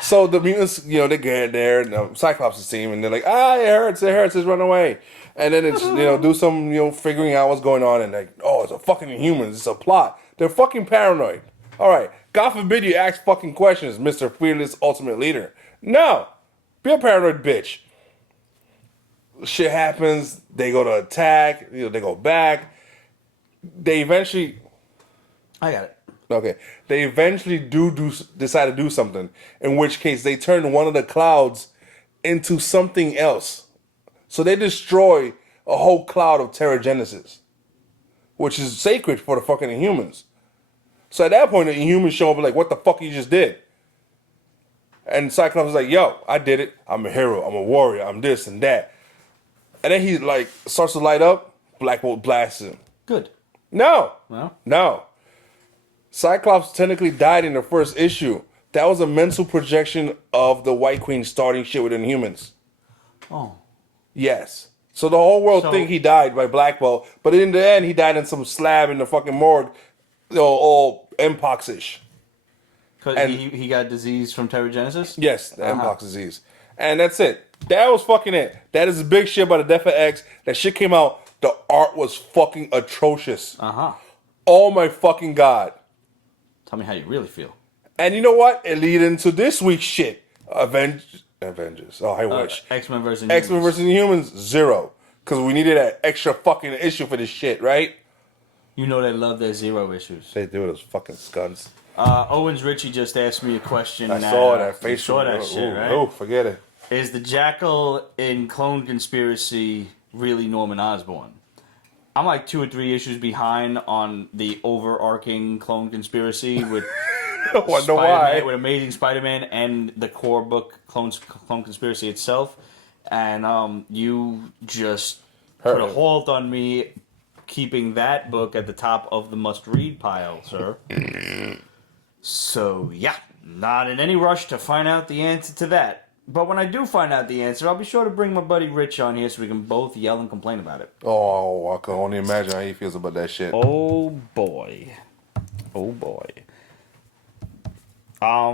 So the mutants, they get there, and Cyclops' team, and they're like, it hurts, let's run away. And then it's, do some, figuring out what's going on, and like, it's a fucking Inhumans, it's a plot. They're fucking paranoid. All right, God forbid you ask fucking questions, Mr. Fearless Ultimate Leader. No, be a paranoid bitch. Shit happens, they go to attack, they go back. They eventually... I got it. Okay. They eventually decide to do something, in which case they turn one of the clouds into something else. So they destroy a whole cloud of Terrigenesis, which is sacred for the fucking Inhumans. So at that point, the Inhumans show up like, what the fuck you just did? And Cyclops is like, yo, I did it. I'm a hero. I'm a warrior. I'm this and that. And then he like starts to light up. Black Bolt blasts him. Good. No. Well? No. Cyclops technically died in the first issue. That was a mental projection of the White Queen starting shit with Inhumans. Oh. Yes. So the whole world think he died by Black Bolt, but in the end he died in some slab in the fucking morgue, all Mpox-ish. Because he got disease from Terrigenesis? Yes, the Mpox disease. And that's it. That was fucking it. That is the big shit by the Death of X. That shit came out. The art was fucking atrocious. Oh my fucking God. Tell me how you really feel. And you know what? It lead into this week's shit. Avengers. Oh, I wish. X-Men versus Humans, 0. Because we needed an extra fucking issue for this shit, right? You know they love their 0 issues. They do those fucking scuns. Owens Ritchie just asked me a question. I saw that face. You saw that shit, right? Oh, forget it. Is the Jackal in Clone Conspiracy really Norman Osborn? I'm like 2 or 3 issues behind on the overarching Clone Conspiracy with Wonder why. with Amazing Spider-Man and the core book Clone Conspiracy itself. And you just put a halt on me keeping that book at the top of the must-read pile, sir. So, yeah, not in any rush to find out the answer to that. But when I do find out the answer, I'll be sure to bring my buddy Rich on here so we can both yell and complain about it. Oh, I can only imagine how he feels about that shit. Oh, boy. Oh, boy. I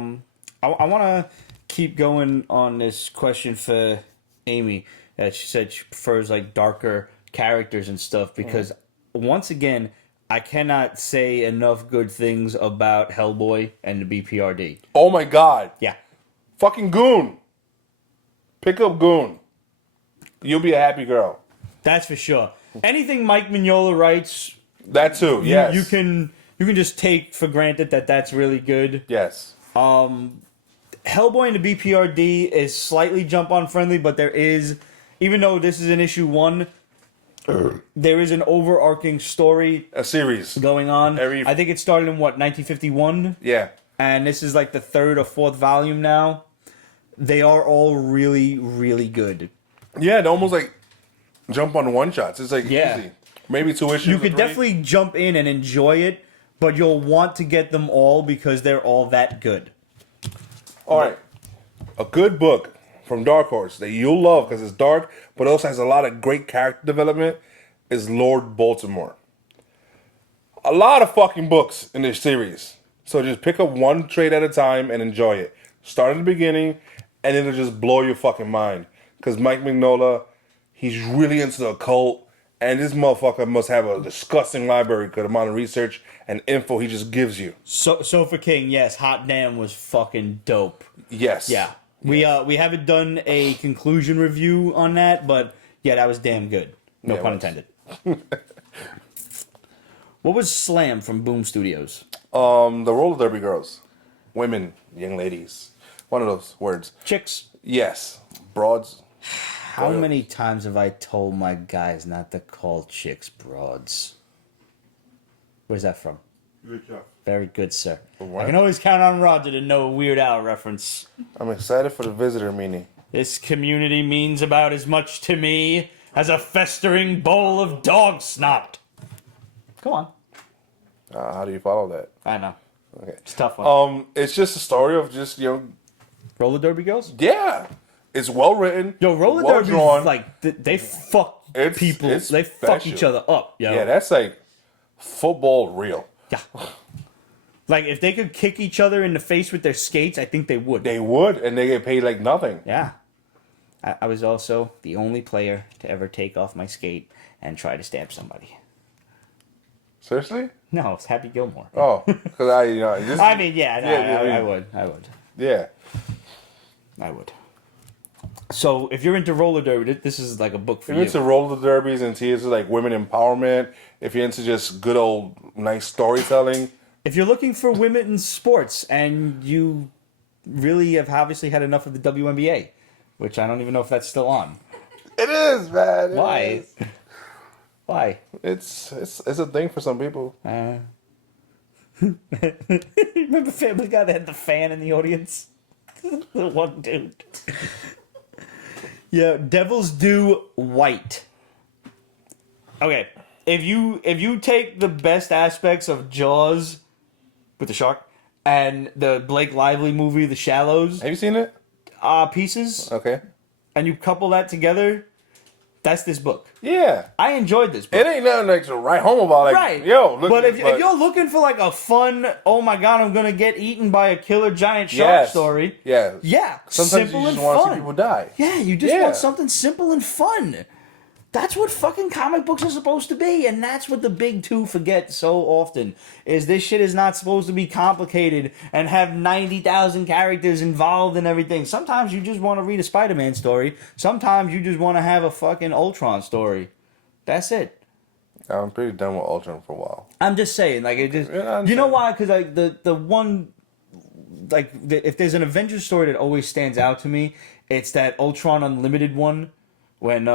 want to keep going on this question for Amy. That she said she prefers, like, darker characters and stuff because, once again, I cannot say enough good things about Hellboy and the B.P.R.D. Oh, my God. Yeah. Fucking Goon. Pick up Goon. You'll be a happy girl. That's for sure. Anything Mike Mignola writes, that too. Yes. You can just take for granted that that's really good. Yes. Hellboy and the B.P.R.D. is slightly jump on friendly, but there is, even though this is an issue 1, there is an overarching story, a series going on. I think it started in 1951. Yeah. And this is like the 3rd or 4th volume now. They are all really, really good. Yeah, they almost like jump on one shots. It's like easy. Maybe 2 issues. You could definitely jump in and enjoy it, but you'll want to get them all because they're all that good. All right. A good book from Dark Horse that you'll love because it's dark, but also has a lot of great character development is Lord Baltimore. A lot of fucking books in this series. So just pick up one trade at a time and enjoy it. Start at the beginning, and it'll just blow your fucking mind. Because Mike Mignola, he's really into the occult, and this motherfucker must have a disgusting library because the amount of research and info he just gives you. Sofa King, yes, Hot Damn was fucking dope. Yes. Yeah. We haven't done a conclusion review on that, but yeah, that was damn good. No pun intended. What was Slam from Boom Studios? The roller derby girls. Women, young ladies. One of those words. Chicks. Yes. Broads. How many times have I told my guys not to call chicks broads? Where's that from? Good job. Very good, sir. What? I can always count on Roger to know a Weird Al reference. I'm excited for the visitor meeting. This community means about as much to me as a festering bowl of dog snot. Go on. How do you follow that? I know. Okay. It's a tough one. It's just a story of just, Roller derby girls? yeah. It's well written. Yo, roller well derby, drawn. like they fuck people. It's They fuck each special. other up. Yo. Yeah, that's like football real. Yeah. Like if they could kick each other in the face with their skates, I think they would. They would, and they get paid like nothing. Yeah. I was also the only player to ever take off my skate and try to stab somebody. Seriously? No, it's Happy Gilmore. Oh, because I mean, yeah, no, Yeah, I would. Yeah. I would. So if you're into roller derby, this is like a book for If you. you're into roller derbies and into like women empowerment, if you're into just good old nice storytelling. If you're looking for women in sports and you really have obviously had enough of the WNBA, which I don't even know if that's still on. It is, man. Why? Why? It's a thing for some people. Remember Family Guy that had the fan in the audience? The one dude. Yeah, Devils Do White. Okay, if you take the best aspects of Jaws with the shark and the Blake Lively movie The Shallows Have you seen it? pieces Okay. and you couple that together, that's this book. Yeah. I enjoyed this book. It ain't nothing like to write home about. Like, Right. yo, look. But if you're looking for like a fun, oh my god, I'm gonna get eaten by a killer giant shark Yes. story. Yeah. Yeah. Sometimes simple you just and want to fun. see people die. Yeah, you just Yeah. want something simple and fun. That's what fucking comic books are supposed to be, and that's what the big two forget so often, is this shit is not supposed to be complicated and have 90,000 characters involved and everything. Sometimes you just want to read a Spider-Man story. Sometimes you just want to have a fucking Ultron story. That's it. I'm pretty done with Ultron for a while. I'm just saying, like, it just... Yeah, you know why? Because, like, the one... Like, if there's an Avengers story that always stands out to me, it's that Ultron Unlimited one, when,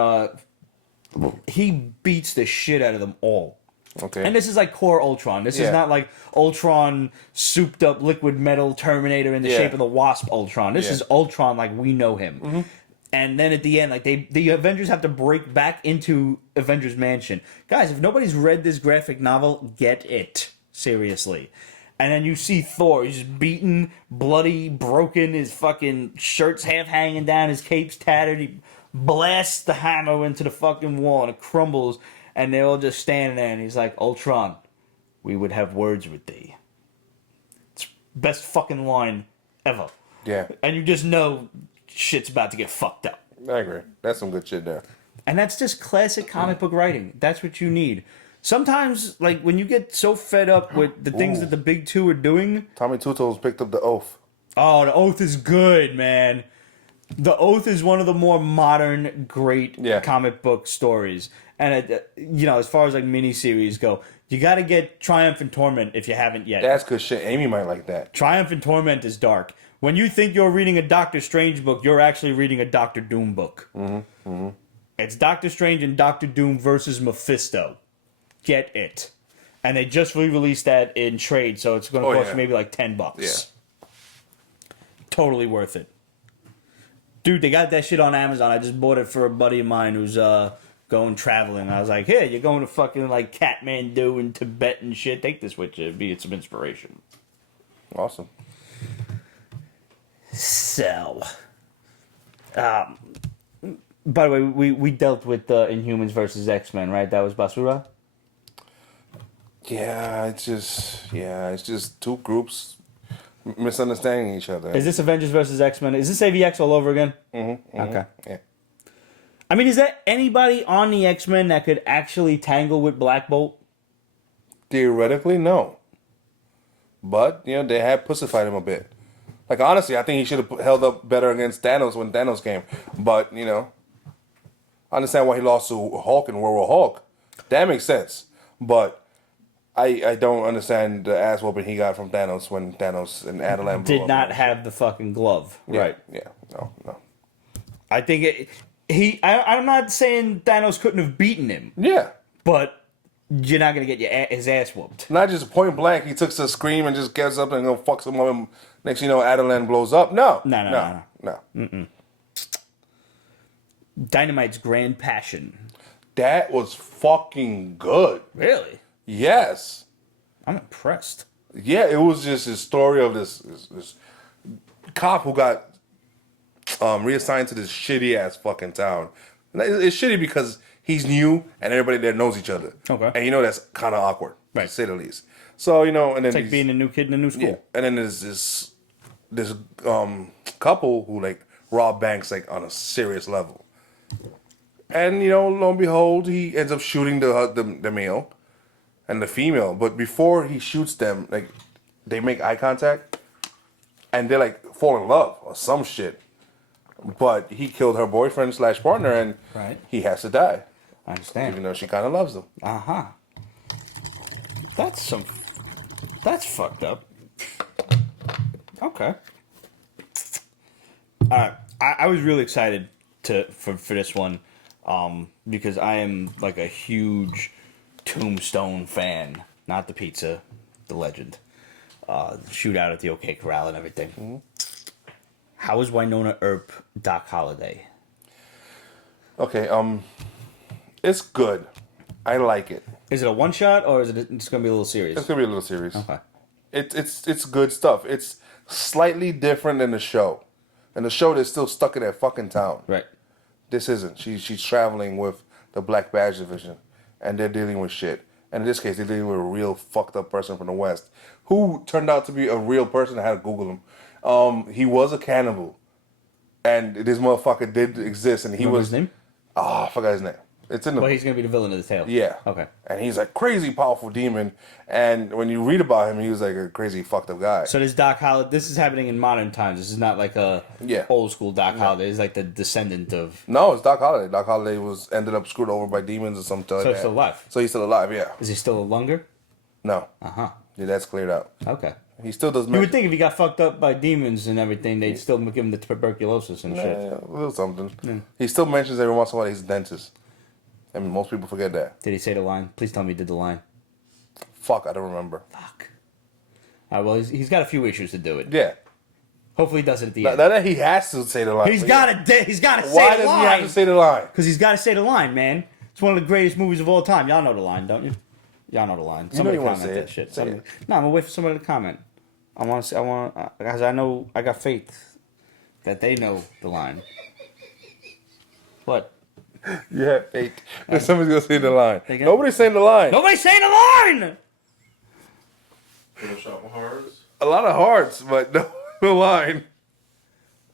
he beats the shit out of them all. Okay. And this is like core Ultron. This is Yeah. not like Ultron souped up liquid metal Terminator in the Yeah. shape of the Wasp Ultron. This Yeah. is Ultron like we know him. Mm-hmm. And then at the end, like the Avengers have to break back into Avengers Mansion. Guys, if nobody's read this graphic novel, get it. Seriously. And then you see Thor, he's beaten, bloody, broken, his fucking shirt's half hanging down, his cape's tattered, he blasts the hammer into the fucking wall and it crumbles, and they're all just standing there, and he's like, Ultron, we would have words with thee. It's best fucking line ever. Yeah. And you just know shit's about to get fucked up. I agree. That's some good shit there. And that's just classic comic book writing. That's what you need. Sometimes, like, when you get so fed up with the things that the big two are doing... Tommy Two Toes picked up The Oath. Oh, The Oath is good, man. The Oath is one of the more modern, great comic book stories. And, you know, as far as, like, miniseries go, you got to get Triumph and Torment if you haven't yet. That's good shit. Amy might like that. Triumph and Torment is dark. When you think you're reading a Doctor Strange book, you're actually reading a Doctor Doom book. Mm-hmm. Mm-hmm. It's Doctor Strange and Doctor Doom versus Mephisto. Get it. And they just re-released that in trade, so it's going to cost you maybe like $10. Yeah. Totally worth it. Dude, they got that shit on Amazon. I just bought it for a buddy of mine who's going traveling. I was like, hey, you're going to fucking like Kathmandu and Tibet and shit. Take this with you. Be some inspiration. Awesome. So, by the way, we dealt with Inhumans versus X-Men, right? That was Basura? Yeah, it's just two groups misunderstanding each other. Is this Avengers versus X-Men? Is this AVX all over again? Mm-hmm. Okay. Yeah. I mean, is there anybody on the X-Men that could actually tangle with Black Bolt? Theoretically, no. But, you know, they have pussified him a bit. Like, honestly, I think he should have held up better against Thanos when Thanos came. But, you know, I understand why he lost to Hulk in World War Hulk. That makes sense. But I don't understand the ass whooping he got from Thanos when Thanos and Adelan blew Did up. not have the fucking glove. Yeah, Right. Yeah. No. I think I'm not saying Thanos couldn't have beaten him, Yeah. but you're not going to get his ass whooped. Not just point blank, he took to scream and just gets up and go fuck some of him. Next thing you know, Adelan blows up. No. No. Dynamite's Grand Passion. That was fucking good. Really? Yes. I'm impressed. Yeah, it was just a story of this cop who got reassigned to this shitty ass fucking town. And it's shitty because he's new and everybody there knows each other. Okay. And that's kind of awkward, Right. to say the least. So and then It's like being a new kid in a new school. yeah, and then there's this couple who like rob banks like on a serious level. And lo and behold, he ends up shooting the male and the female. But before he shoots them, like they make eye contact, and they like fall in love or some shit. But he killed her boyfriend / partner, and Right. he has to die, I understand. even though she kind of loves him. Uh-huh. That's fucked up. Okay. Alright. I was really excited for this one, because I am like a huge Tombstone fan. Not the pizza, the legend. Shootout at the OK Corral and everything. Mm-hmm. How is Wunonna Earp Doc Holliday? Okay, it's good. I like it. Is it a one shot or is it just gonna be a little serious? It's gonna be a little serious. Okay. It's good stuff. It's slightly different than the show. In the show, they're still stuck in that fucking town. Right. This isn't. She's traveling with the Black Badge Division, and they're dealing with shit. And in this case, they're dealing with a real fucked up person from the West, who turned out to be a real person. I had to Google him. He was a cannibal, and this motherfucker did exist, and he Remember was his name? Oh, I forgot his name. It's in the Well, he's gonna be the villain of the tale. yeah. Okay. And he's a crazy powerful demon, and when you read about him, he was like a crazy fucked up guy. So this Doc Holliday, this is happening in modern times. This is not like a Yeah. old school Doc Holliday. It's like the descendant of. No, it's Doc Holliday. Doc Holliday ended up screwed over by demons or something. So he's still alive. So he's still alive. Yeah. Is he still a lunger? No. Uh-huh. Yeah, that's cleared out. Okay. He still does. You would think if he got fucked up by demons and everything, they'd still give him the tuberculosis and shit. Yeah, a little something. He still mentions every once in a while he's a dentist. I mean, most people forget that. Did he say the line? Please tell me he did the line. Fuck, I don't remember. Fuck. All right, well, he's got a few issues to do it. Yeah. Hopefully he does it at the Now end. that he has to say the line. He's got to He's got to say Why the does line. he have to say the line? Because he's got to say the line, man. It's one of the greatest movies of all time. Y'all know the line, don't you? Y'all know the line. Somebody you wanna comment say that it. shit. Say Somebody... it. No, I'm gonna wait for somebody to comment. Because I know I got faith that they know the line. What? You have faith that somebody's gonna say the line. They got- Nobody's saying the line. Nobody's saying the line. Little Shop of Horrors. A lot of hearts, but no line.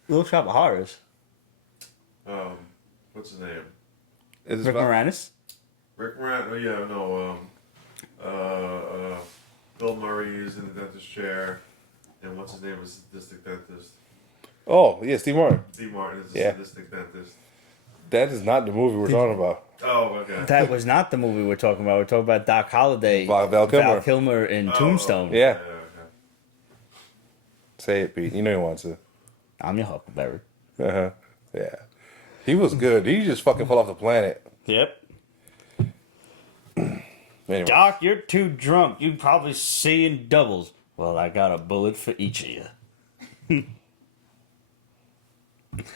Little Shop of Horrors. What's his name? Is Rick Moranis. Rick Moran. Oh yeah, no. Bill Murray is in the dentist chair, and what's his name is the sadistic dentist. Oh, yeah, Steve Martin. Steve Martin is the Yeah. sadistic dentist. That is not the movie we're talking about. Oh, okay. That was not the movie we're talking about. We're talking about Doc Holliday, Val Kilmer. in Tombstone. Yeah. Okay. Say it, Pete. You know you want to. I'm your Huckleberry. Uh-huh. Yeah. He was good. He just fucking fell off the planet. Yep. Anyway. Doc, you're too drunk. You probably see in doubles. Well, I got a bullet for each of you.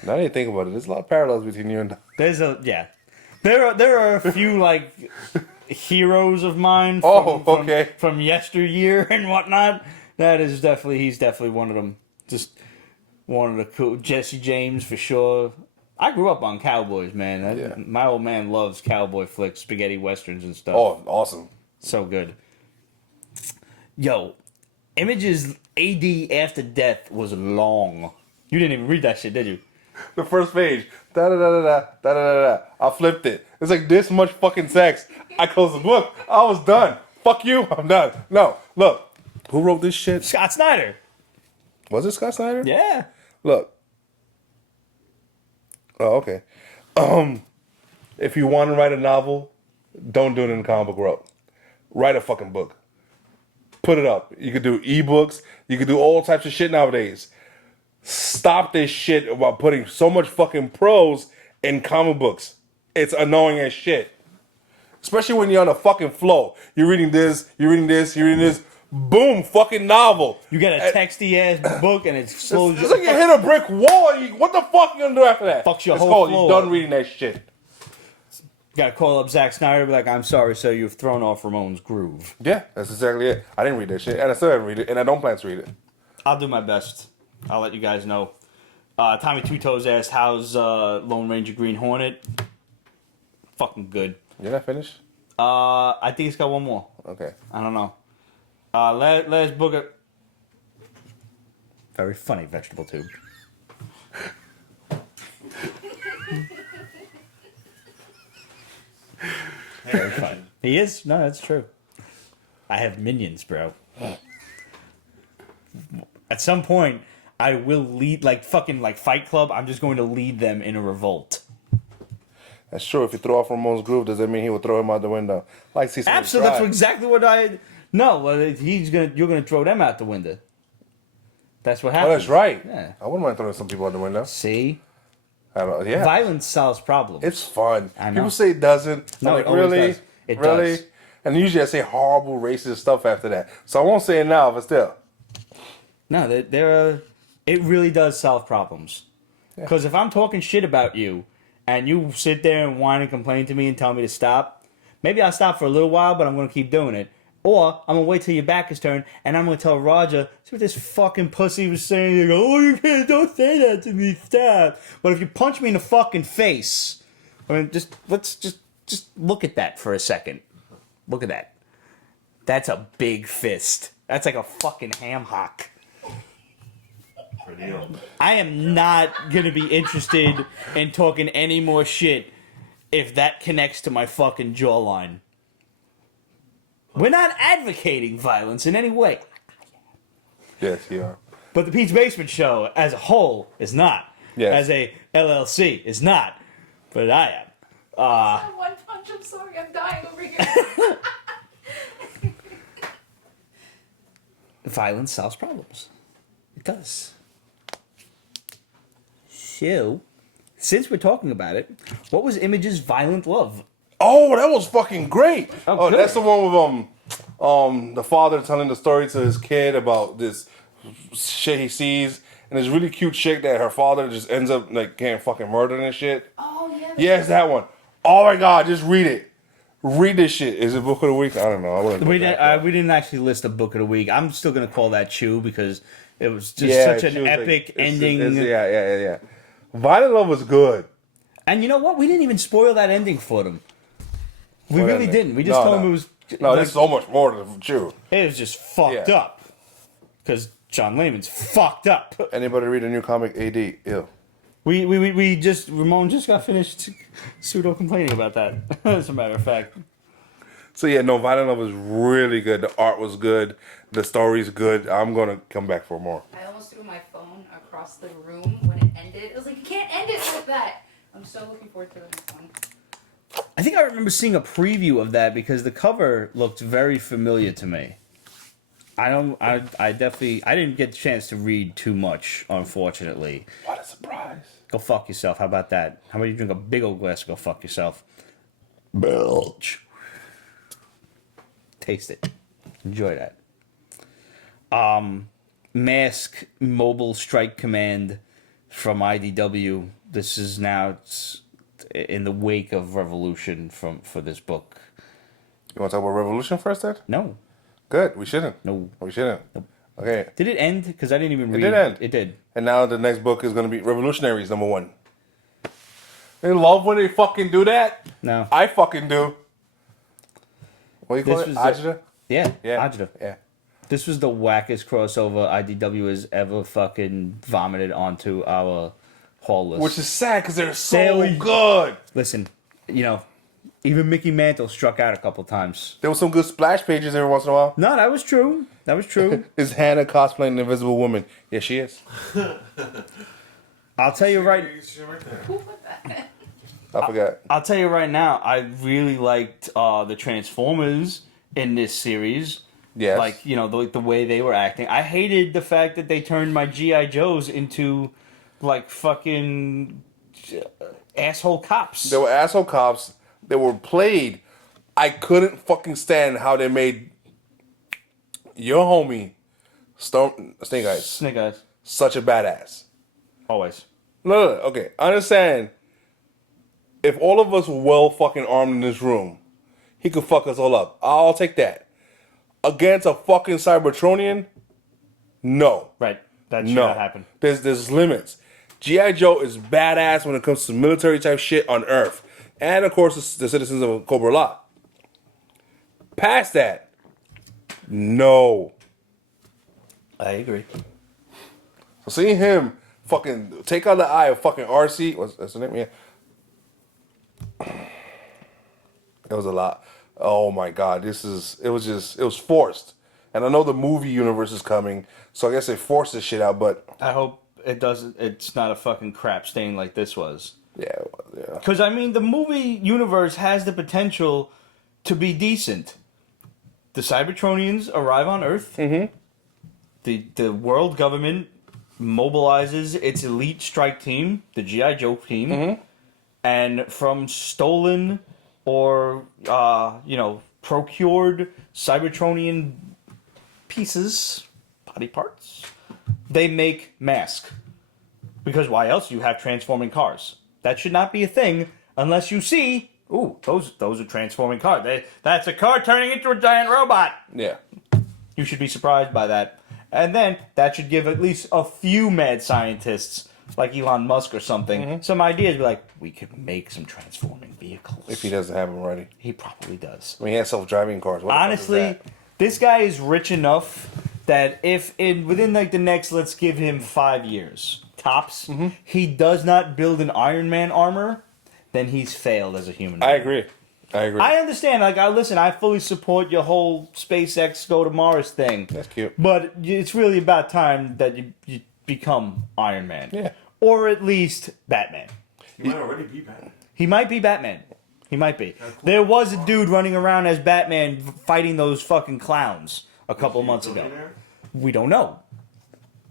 Now that you think about it, there's a lot of parallels between you and There are a few like heroes of mine. From yesteryear and whatnot. He's definitely one of them. Just one of the cool Jesse James for sure. I grew up on cowboys, man. Yeah. My old man loves cowboy flicks, spaghetti westerns and stuff. Oh, awesome. So good. Yo, Image's AD after death was long. You didn't even read that shit, did you? The first page. Da-da-da-da-da. I flipped it. It's like this much fucking text. I closed the book. I was done. Fuck you. I'm done. No, look. Who wrote this shit? Scott Snyder. Was it Scott Snyder? Yeah. Look. Oh, okay. If you want to write a novel, don't do it in comic book world. Write a fucking book. Put it up. You could do ebooks. You could do all types of shit nowadays. Stop this shit about putting so much fucking prose in comic books. It's annoying as shit. Especially when you're on a fucking flow. You're reading this, you're reading this, you're reading this. Boom, fucking novel. You get a texty ass book and it slows It's like you hit a brick wall. What the fuck you gonna do after that? Fucks your it's whole called flow you're done up. reading that shit. Gotta call up Zack Snyder and be like, I'm sorry, sir, you've thrown off Ramon's groove. Yeah, that's exactly it. I didn't read that shit, and I still haven't read it, and I don't plan to read it. I'll do my best. I'll let you guys know. Tommy Two Toes asked, "How's Lone Ranger Green Hornet?" Fucking good. You're not finished? I think it's got one more. Okay. I don't know. Last book. Very funny, Vegetable Tube. Very funny. He is? No, that's true. I have minions, bro. At some point, I will lead, like fucking like Fight Club, I'm just going to lead them in a revolt. That's true. If you throw off Ramon's groove, does that mean he will throw him out the window? Like, see, Absolutely, that's exactly what I... No, well, you're going to throw them out the window. That's what Oh, happens. that's right. Yeah. I wouldn't mind throwing some people out the window. See? Yeah. Violence solves problems. It's fun. I know. People say it doesn't. No, I'm it always really? does. It really? does. And usually I say horrible, racist stuff after that. So I won't say it now, but still. No, it really does solve problems. Because if I'm talking shit about you, and you sit there and whine and complain to me and tell me to stop, maybe I'll stop for a little while, but I'm going to keep doing it. Or I'm going to wait till your back is turned, and I'm going to tell Roger, see what this fucking pussy was saying? You go, oh, you can't, don't say that to me, stop. But if you punch me in the fucking face, I mean, let's look at that for a second. Look at that. That's a big fist. That's like a fucking ham hock. I am not going to be interested in talking any more shit if that connects to my fucking jawline. We're not advocating violence in any way. Yes, you are. But the Pete's Basement Show as a whole is not. Yes. As a LLC is not. But I am. One punch, I'm sorry, I'm dying over here. Violence solves problems. It does. So, since we're talking about it, what was Image's Violent Love? Oh, that was fucking great. Oh, good. That's the one with the father telling the story to his kid about this shit he sees, and this really cute chick that her father just ends up like getting fucking murdered and shit. Oh, yeah. Yes, that one. Oh my god, just read it. Read this shit. Is it book of the week? I don't know. I wouldn't We look that up. didn't actually list a book of the week. I'm still gonna call that Chew because it was just Yeah, such she an was like- epic it's- ending. yeah. Violent Love was good. And you know what? We didn't even spoil that ending for them. We What really ending? didn't. We just told them it was. No, like, there's so much more to chew. it was just fucked Yeah. up. Because John Layman's fucked up. Anybody read a new comic? AD. Ew. Ramon just got finished pseudo complaining about that. As a matter of fact. So yeah, no, Violent Love was really good. The art was good. The story's good. I'm gonna come back for more. I almost threw my phone across the room when it ended. I was like, you can't end it like that. I'm so looking forward to the next one. I think I remember seeing a preview of that because the cover looked very familiar to me. I didn't get the chance to read too much, unfortunately. What a surprise. Go fuck yourself. How about that? How about you drink a big old glass and go fuck yourself? Belch. Taste it. Enjoy that. M.A.S.K. Mobile Strike Command from IDW. This is now in the wake of Revolution for this book. You want to talk about Revolution first, Ed? No. Good. We shouldn't. No. We shouldn't. Okay. Did it end? Because I didn't even read. It did end. It did. And now the next book is going to be Revolutionaries #1. They love when they fucking do that. No. I fucking do. What do you call This it? was Agita? Yeah. Yeah. Agita. Yeah. This was the wackest crossover IDW has ever fucking vomited onto our haul list. Which is sad because they're so They- good. Listen, even Mickey Mantle struck out a couple times. There was some good splash pages every once in a while. No, that was true. That was true. Is Hannah cosplaying the Invisible Woman? Yes, she is. I'll tell you right. Who put that? I forgot. I'll tell you right now. I really liked the Transformers in this series. Yes. Like the way they were acting. I hated the fact that they turned my GI Joes into like fucking asshole cops. They were asshole cops. They were played. I couldn't fucking stand how they made your homie Snake Eyes Snake Eyes. such a badass. Always. No, okay. I understand. If all of us were well fucking armed in this room, he could fuck us all up. I'll take that. Against a fucking Cybertronian, no. Right. That should No. not happen. There's limits. G.I. Joe is badass when it comes to military type shit on Earth. And of course, the citizens of Cobra La. Past that, no. I agree. So seeing him fucking take out the eye of fucking RC, what's the name? Yeah. It was a lot. Oh my god, it was forced. And I know the movie universe is coming, so I guess they forced this shit out, but I hope it's not a fucking crap stain like this was. yeah. Because, I mean, the movie universe has the potential to be decent. The Cybertronians arrive on Earth. Mm-hmm. The world government mobilizes its elite strike team, the G.I. Joe team, Mm-hmm. and from stolen or, procured Cybertronian pieces, body parts, they make M.A.S.K. Because why else you have transforming cars? That should not be a thing unless you see, ooh, those are transforming cars. That's a car turning into a giant robot. Yeah. You should be surprised by that. And then that should give at least a few mad scientists, like Elon Musk or something, some ideas. Be like, we could make some transforming vehicles. If he doesn't have them already. He probably does. I mean, he has self-driving cars. What the fuck is Honestly, that? this guy is rich enough that within like the next, let's give him 5 years, tops, he does not build an Iron Man armor, then he's failed as a human being. I agree. I understand. Like, I fully support your whole SpaceX go to Mars thing. That's cute. But it's really about time that you become Iron Man. Yeah. Or at least Batman. He might already be Batman. He might be Batman. He might be. There was a dude running around as Batman fighting those fucking clowns a couple months ago. We don't know.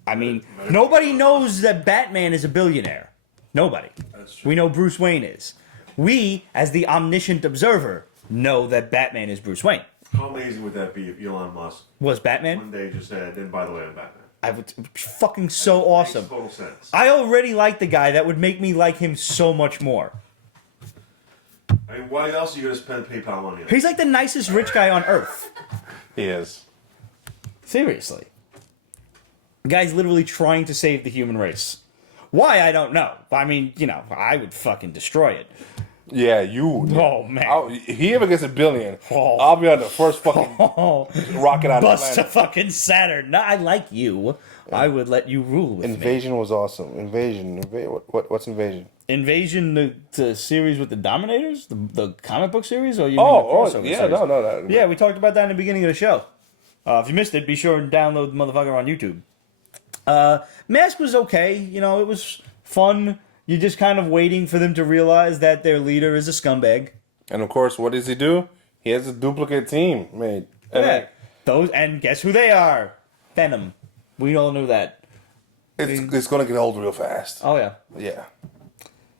I mean, nobody knows that Batman is a billionaire. Nobody. That's true. We know Bruce Wayne is. We, as the omniscient observer, know that Batman is Bruce Wayne. How amazing would that be if Elon Musk Was Batman? one day just said, and by the way, I'm Batman? I would fucking so awesome. Makes total sense. I already like the guy. That would make me like him so much more. I mean, why else are you going to spend PayPal money on? He's like the nicest rich guy on earth. He is. Seriously. The guy's literally trying to save the human race. Why, I don't know. I mean, I would fucking destroy it. Yeah, you. Oh, man. He ever gets $1 billion, Oh. I'll be on the first fucking rocket out of Bust to Atlanta. fucking Saturn. No, I like you. I would let you rule with me. Invasion was awesome. Invasion. What's Invasion? Invasion, the series with the Dominators? The comic book series? Or you mean the crossover yeah, series? no. Yeah, we talked about that in the beginning of the show. If you missed it, be sure and download the motherfucker on YouTube. M.A.S.K. was okay. It was fun. You're just kind of waiting for them to realize that their leader is a scumbag. And of course, what does he do? He has a duplicate team made. Yeah. And guess who they are? Venom. We all knew that. It's going to get old real fast. Oh, yeah. Yeah.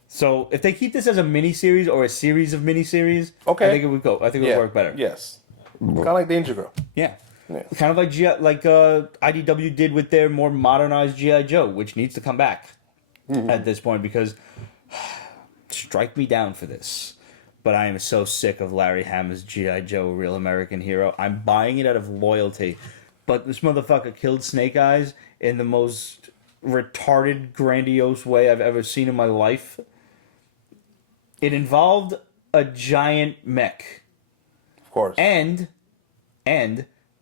So if they keep this as a miniseries or a series of miniseries, Okay. I think it would go. I think it would work better. Yes. Kind of like Danger Girl. Yeah. Yeah. Kind of like IDW did with their more modernized G.I. Joe, which needs to come back at this point because strike me down for this. But I am so sick of Larry Hama's G.I. Joe, Real American Hero. I'm buying it out of loyalty. But this motherfucker killed Snake Eyes in the most retarded, grandiose way I've ever seen in my life. It involved a giant mech. Of course. And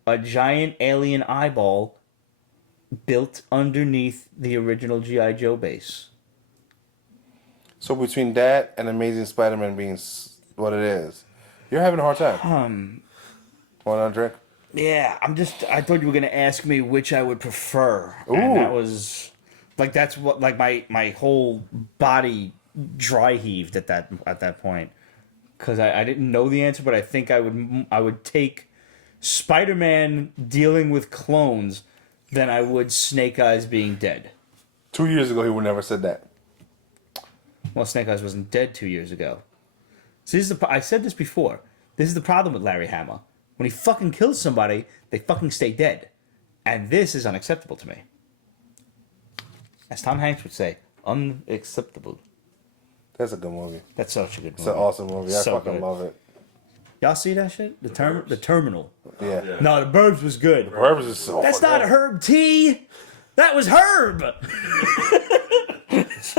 a giant alien eyeball built underneath the original G.I. Joe base. So between that and Amazing Spider-Man being what it is, you're having a hard time. Want another drink? Yeah, I thought you were going to ask me which I would prefer. Ooh. And that was, that's what, my whole body dry heaved at that point. Because I didn't know the answer, but I think I would take Spider-Man dealing with clones than I would Snake Eyes being dead. 2 years ago, he would never said that. Well, Snake Eyes wasn't dead 2 years ago. So I said this before. This is the problem with Larry Hama. When he fucking kills somebody, they fucking stay dead. And this is unacceptable to me. As Tom Hanks would say, unacceptable. That's a good movie. That's such a good movie. It's an awesome movie. I So fucking good. love it. Y'all see that shit? The Terminal. Yeah. Yeah. No, The Burbs was good. Herb is so That's fucking not good. Herb T. That was Herb.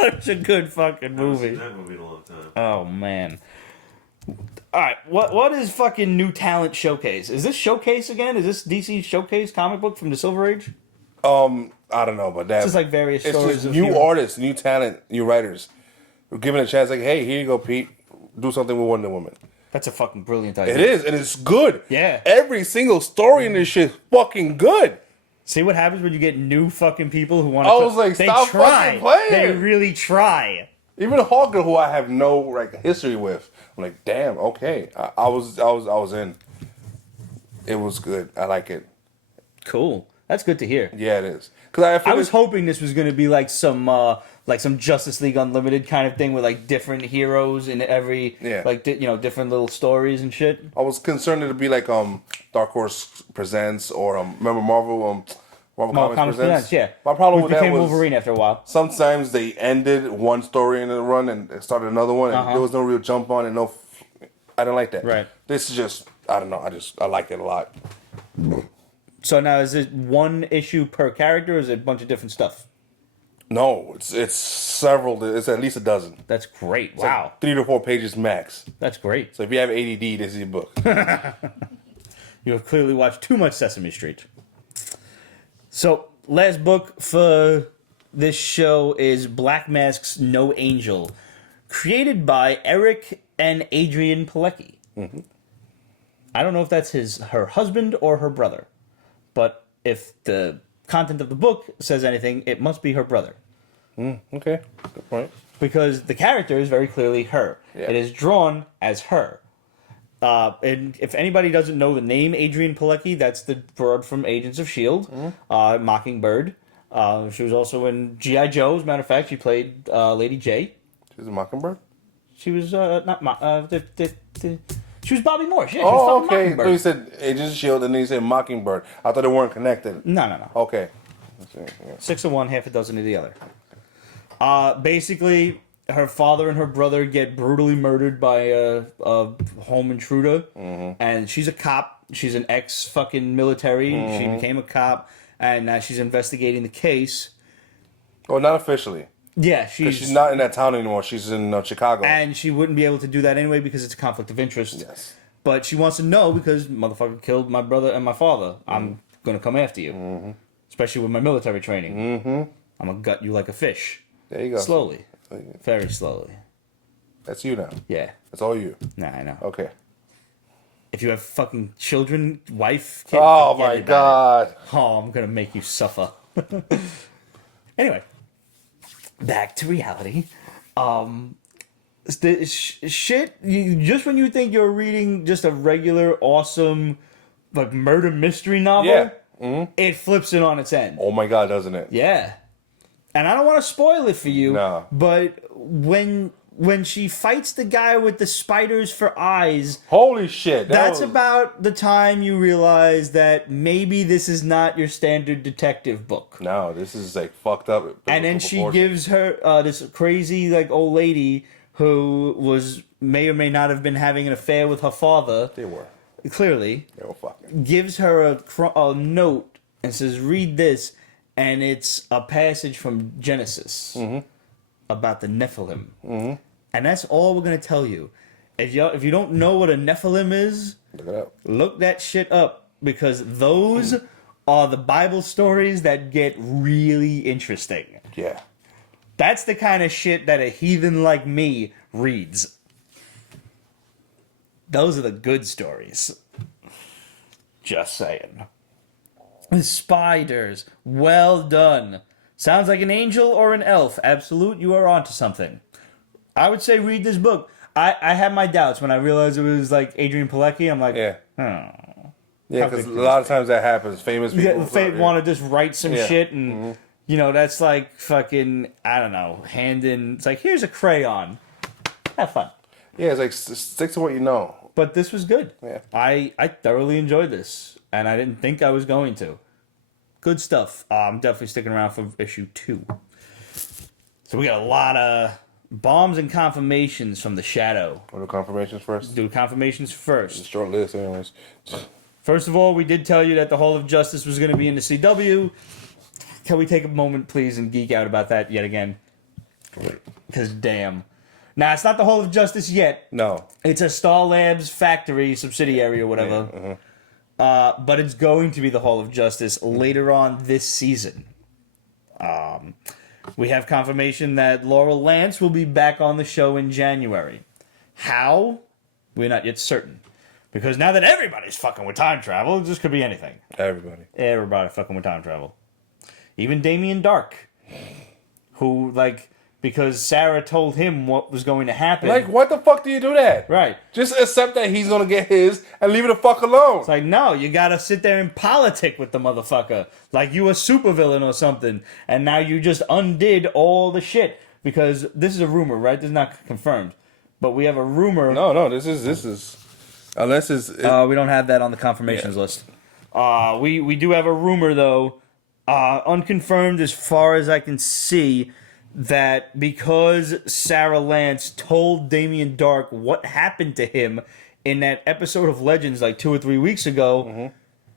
such a good fucking I haven't seen movie. that movie in a long time. Oh man. All right, what is fucking new talent showcase? Is this showcase again? Is this DC showcase comic book from the Silver Age? I don't know about that. It's just like various It's stories just of new heroes. artists, new talent, new writers. We're given a chance, like, hey, here you go, Pete. Do something with Wonder Woman. That's a fucking brilliant idea. It is, and it's good. Yeah. Every single story in this shit is fucking good. See what happens when you get new fucking people who want to. I was like, they stop try. fucking playing. They really try. Even Hawker, who I have no like history with, I'm like, damn, okay. I was in. It was good. I like it. Cool. That's good to hear. Yeah, it is. Because I was hoping this was going to be like some Justice League Unlimited kind of thing with like different heroes in every different little stories and shit. I was concerned it'd be like Dark Horse Presents or remember Marvel Comics Presents. Yeah. My problem Which with that became was Wolverine after a while. sometimes they ended one story in a run and started another one, and there was no real jump on and I didn't like that. Right. This is just I don't know. I liked it a lot. So now is it one issue per character, or is it a bunch of different stuff? No, it's several. It's at least a dozen. That's great. It's like 3 to 4 pages max. That's great. So if you have ADD, this is your book. You have clearly watched too much Sesame Street. So, last book for this show is Black Mask's No Angel, created by Eric and Adrianna Palicki. Mm-hmm. I don't know if that's her husband or her brother, but if the content of the book says anything, it must be her brother. Okay, good point. Because the character is very clearly her. Yeah. It is drawn as her. And if anybody doesn't know the name Adrianna Palicki, that's the bird from Agents of S.H.I.E.L.D. Mockingbird. She was also in G.I. Joe. As a matter of fact, she played Lady J. She was a Mockingbird? She was she was Bobby Morse. Yeah, she was Oh, fucking okay. Mockingbird. You said Agents of S.H.I.E.L.D. and then you said Mockingbird. I thought they weren't connected. No. Okay. 6 of one, half a dozen of the other. Basically, her father and her brother get brutally murdered by a home intruder, and she's a cop. She's an ex-fucking military. She became a cop, and now she's investigating the case. Well, not officially. Yeah, She's not in that town anymore. She's in Chicago. and she wouldn't be able to do that anyway because it's a conflict of interest. Yes. But she wants to know because motherfucker killed my brother and my father. I'm gonna come after you, especially with my military training. I'm gonna gut you like a fish. There you go. Slowly, very slowly. That's you now. Yeah. That's all you. Nah, I know. Okay. If you have fucking children, wife, kid, Oh forget my about God. it. Oh, I'm gonna make you suffer. Anyway, back to reality. The shit. Just when you think you're reading just a regular, awesome, like murder mystery novel, Yeah. it flips it on its end. Oh my God, doesn't it? Yeah, and I don't want to spoil it for you. No. But when she fights the guy with the spiders for eyes. Holy shit. That's about the time you realize that maybe this is not your standard detective book. No, this is like fucked up. And then she gives her this crazy like old lady who may or may not have been having an affair with her father. They were. Clearly. They were fucking. Gives her a note and says, "Read this," and it's a passage from Genesis about the Nephilim. And that's all we're gonna tell you. If you don't know what a Nephilim is, Look it up. look that shit up because those are the Bible stories that get really interesting. Yeah. That's the kind of shit that a heathen like me reads. Those are the good stories. Just saying. Spiders. Well done. Sounds like an angel or an elf. Absolute, you are onto something. I would say read this book. I had my doubts when I realized it was like Adrianna Palicki. I'm like, Yeah. oh. Yeah, because a lot of times that happens. Famous people. Want to just write some Yeah. shit and, that's like fucking, I don't know, hand in, it's like, here's a crayon. Have fun. Yeah, it's like stick to what you know. But this was good. Yeah. I thoroughly enjoyed this, and I didn't think I was going to. Good stuff. I'm definitely sticking around for issue 2. So we got a lot of bombs and confirmations from the Shadow. Want to do confirmations first? Do confirmations first. It's a short list, anyways. First of all, we did tell you that the Hall of Justice was going to be in the CW. Can we take a moment, please, and geek out about that yet again? Because damn. Now, it's not the Hall of Justice yet. No. It's a Star Labs factory subsidiary or whatever. But it's going to be the Hall of Justice later on this season. We have confirmation that Laurel Lance will be back on the show in January. How? We're not yet certain. Because now that everybody's fucking with time travel, this could be anything. Everybody fucking with time travel. Even Damien Dark. Who, like, because Sarah told him what was going to happen. Like, what the fuck do you do that? Right. Just accept that he's gonna get his and leave it the fuck alone. It's like, no, you gotta sit there and politic with the motherfucker. Like you a supervillain or something. And now you just undid all the shit. Because this is a rumor, right? This is not confirmed. But we have a rumor. No, this is unless it's we don't have that on the confirmations list. We do have a rumor though, unconfirmed as far as I can see, that because Sarah Lance told Damien Dark what happened to him in that episode of Legends like 2 or 3 weeks ago,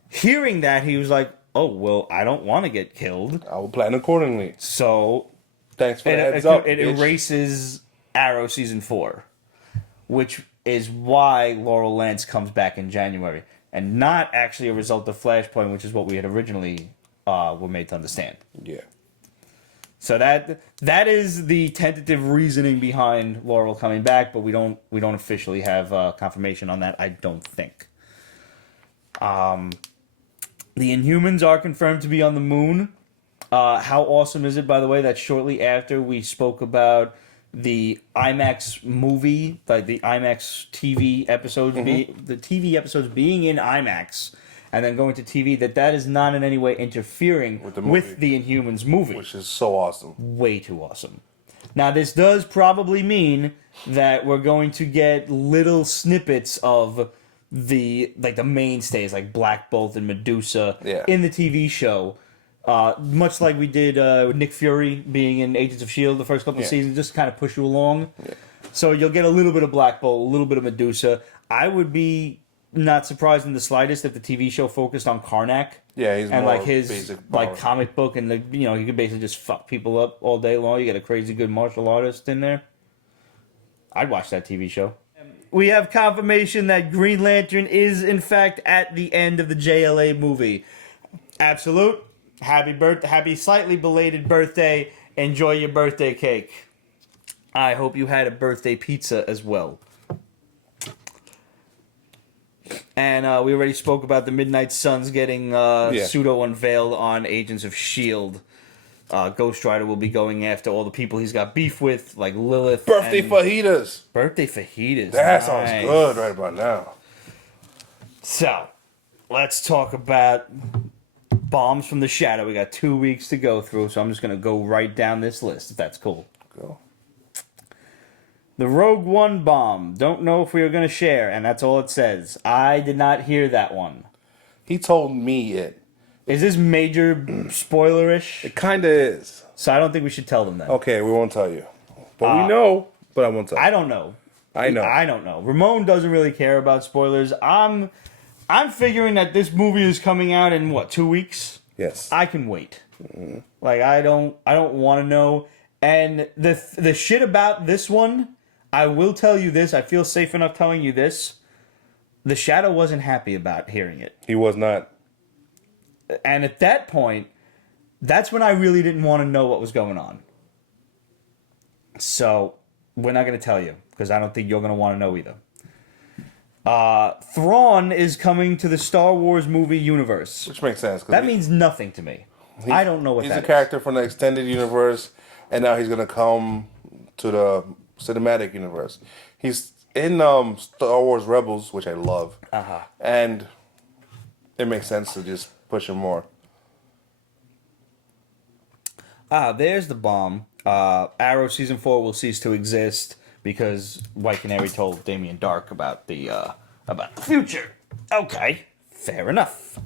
hearing that he was like, "Oh well, I don't want to get killed. I will plan accordingly." So thanks for the heads up. It erases Arrow season 4, which is why Laurel Lance comes back in January, and not actually a result of Flashpoint, which is what we had originally were made to understand. Yeah. So that is the tentative reasoning behind Laurel coming back, but we don't officially have confirmation on that. I don't think. The Inhumans are confirmed to be on the moon. How awesome is it, by the way, that shortly after we spoke about the IMAX movie, like the IMAX TV episodes, the TV episodes being in IMAX, and then going to TV, that is not in any way interfering with the Inhumans movie. Which is so awesome. Way too awesome. Now, this does probably mean that we're going to get little snippets of the mainstays, like Black Bolt and Medusa, in the TV show. Much like we did with Nick Fury being in Agents of S.H.I.E.L.D. the first couple of seasons, just to kind of push you along. Yeah. So you'll get a little bit of Black Bolt, a little bit of Medusa. I would be not surprised in the slightest if the TV show focused on Karnak. Yeah, he's and more like his basic like comic book, and he could basically just fuck people up all day long. You get a crazy good martial artist in there. I'd watch that TV show. We have confirmation that Green Lantern is in fact at the end of the JLA movie. Absolute. Happy slightly belated birthday. Enjoy your birthday cake. I hope you had a birthday pizza as well. And we already spoke about the Midnight Suns getting pseudo unveiled on Agents of S.H.I.E.L.D. Ghost Rider will be going after all the people he's got beef with, like Lilith. Birthday fajitas. Birthday fajitas. That sounds good right about now. So, let's talk about Bombs from the Shadow. We got 2 weeks to go through, so I'm just going to go right down this list, if that's cool. Go. The Rogue One bomb. Don't know if we are going to share, and that's all it says. I did not hear that one. He told me it. Is this major spoilerish? It kind of is. So I don't think we should tell them that. Okay, we won't tell you. But we know, but I won't tell you. I don't know. I know. I don't know. Ramon doesn't really care about spoilers. I'm figuring that this movie is coming out in, 2 weeks? Yes. I can wait. Mm-hmm. Like, I don't want to know. And the shit about this one, I will tell you this. I feel safe enough telling you this. The Shadow wasn't happy about hearing it. He was not. And at that point, that's when I really didn't want to know what was going on. So, we're not going to tell you, because I don't think you're going to want to know either. Thrawn is coming to the Star Wars movie universe. Which makes sense. That means nothing to me. I don't know what that is. He's a character from the extended universe, and now he's going to come to the cinematic universe. He's in Star Wars Rebels, which I love. Uh-huh. And it makes sense to just push him more. There's the bomb. Arrow Season 4 will cease to exist because White Canary told Damien Dark about the future. Okay, fair enough.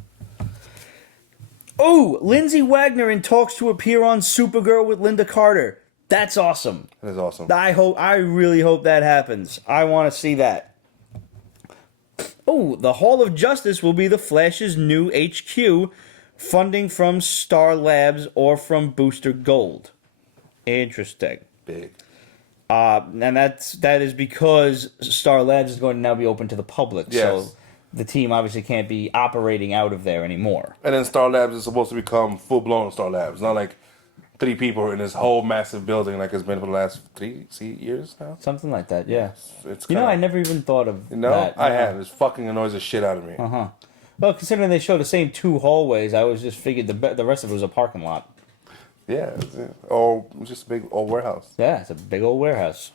Oh, Lindsay Wagner in talks to appear on Supergirl with Linda Carter. That's awesome. That is awesome. I really hope that happens. I want to see that. Oh, the Hall of Justice will be the Flash's new HQ, funding from Star Labs or from Booster Gold. Interesting. big. And that is because Star Labs is going to now be open to the public. Yes. So the team obviously can't be operating out of there anymore. And then Star Labs is supposed to become full-blown Star Labs. Not like 3 people in this whole massive building like it's been for the last 3 years now. Something like that, yeah. It's You know, kinda- I never even thought of You know, that. I have. It fucking annoys the shit out of me. Uh-huh. Well, considering they show the same 2 hallways, I was just figured the rest of it was a parking lot. Yeah. Or just a big old warehouse. Yeah, it's a big old warehouse.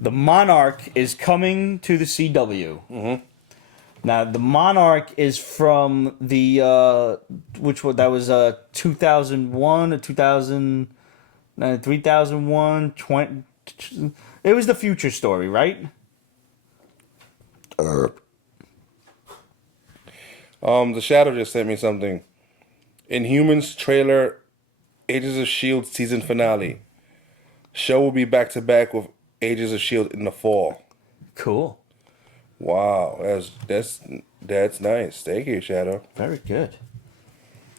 The Monarch is coming to the CW. Mm-hmm. Now, the Monarch is from the, which one? That was 2001 or 2000, 3001, 20. It was the Future Story, right? The Shadow just sent me something. Inhumans trailer, Agents of S.H.I.E.L.D. season finale. Show will be back to back with Agents of S.H.I.E.L.D. in the fall. Cool. Wow, that's nice. Thank you, Shadow. Very good.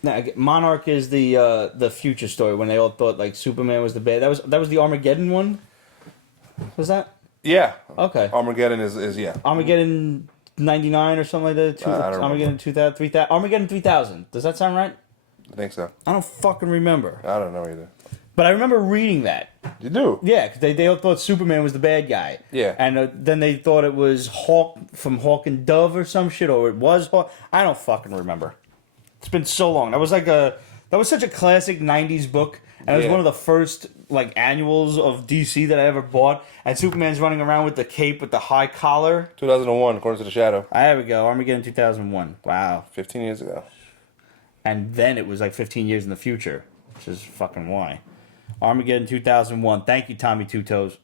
Now, Monarch is the Future Story when they all thought like Superman was the bad. That was the Armageddon one. Was that? Yeah. Okay. Armageddon is yeah. Armageddon 99 or something like that. I don't Armageddon 2000, 3000. Armageddon 3000. Does that sound right? I think so. I don't fucking remember. I don't know either. But I remember reading that. You do? Yeah, because they all thought Superman was the bad guy. Yeah. And then they thought it was Hawk from Hawk and Dove or some shit, or it was Hawk. I don't fucking remember. It's been so long. That was such a classic 90s book. And it was Yeah. one of the first like annuals of DC that I ever bought. And Superman's running around with the cape with the high collar. 2001, according to the Shadow. There we go. Armageddon 2001. Wow. 15 years ago. And then it was like 15 years in the future, which is fucking why. Armageddon 2001. Thank you, Tommy Two Toes.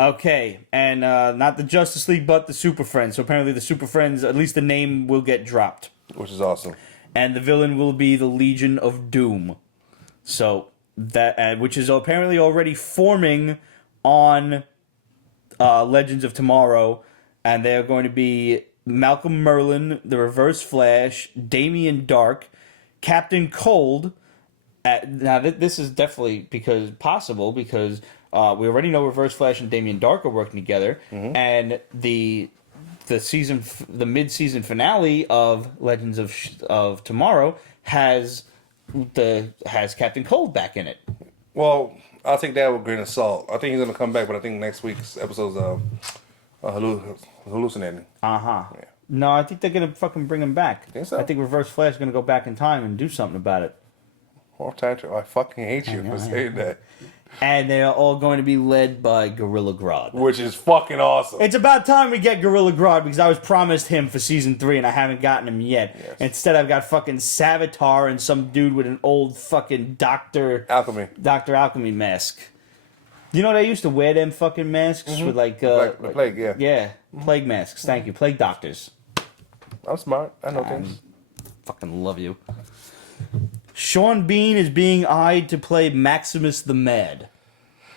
Okay, and not the Justice League, but the Super Friends. So apparently the Super Friends, at least the name will get dropped. Which is awesome. And the villain will be the Legion of Doom. So that, which is apparently already forming on Legends of Tomorrow. And they're going to be Malcolm Merlyn, the Reverse Flash, Damian Dark, Captain Cold. Now, this is definitely possible because we already know Reverse Flash and Damian Dark are working together, and the mid-season finale of Legends of Tomorrow has Captain Cold back in it. Well, I'll take that with a grain of salt. I think he's gonna come back, but I think next week's episode's hallucinating. Uh-huh. Yeah. No, I think they're gonna fucking bring him back. Think so? I think Reverse Flash is gonna go back in time and do something about it. More time. I fucking hate you for saying that. And they're all going to be led by Gorilla Grodd. Which is fucking awesome. It's about time we get Gorilla Grodd because I was promised him for season 3 and I haven't gotten him yet. Yes. Instead, I've got fucking Savitar and some dude with an old fucking Dr. Alchemy mask. You know, they used to wear them fucking masks with like... the plague, yeah. Yeah, plague masks. Thank you. Plague doctors. I'm smart. I know things. Fucking love you. Sean Bean is being eyed to play Maximus the Mad.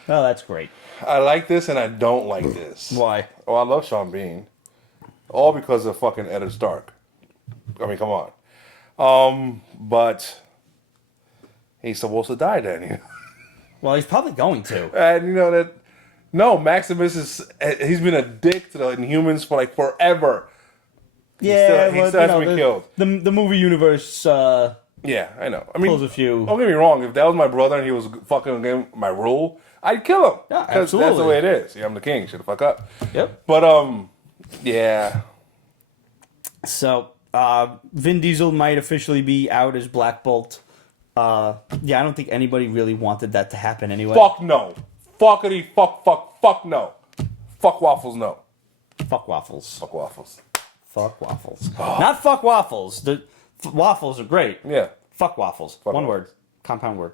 Oh, that's great. I like this and I don't like this. Why? Oh, I love Sean Bean. All because of fucking Eddard Stark. I mean, come on. But he's supposed to die then. You know? Well, he's probably going to. And you know that... No, Maximus he's been a dick to the Inhumans for like forever. Yeah, he still hasn't been killed. The movie universe... Yeah, I know. I mean, pulls a few. Don't get me wrong. If that was my brother and he was fucking against my rule, I'd kill him. Yeah, Because absolutely. that's the way it is. Yeah, I'm the king. Shut the fuck up. Yep. But, yeah. So, Vin Diesel might officially be out as Black Bolt. Yeah, I don't think anybody really wanted that to happen anyway. Fuck no. Fuckity fuck no. Fuck waffles no. Fuck waffles. Fuck waffles. Fuck waffles. Not fuck waffles. The waffles are great. Yeah. Fuck waffles. Fuck One waffles. word. Compound word.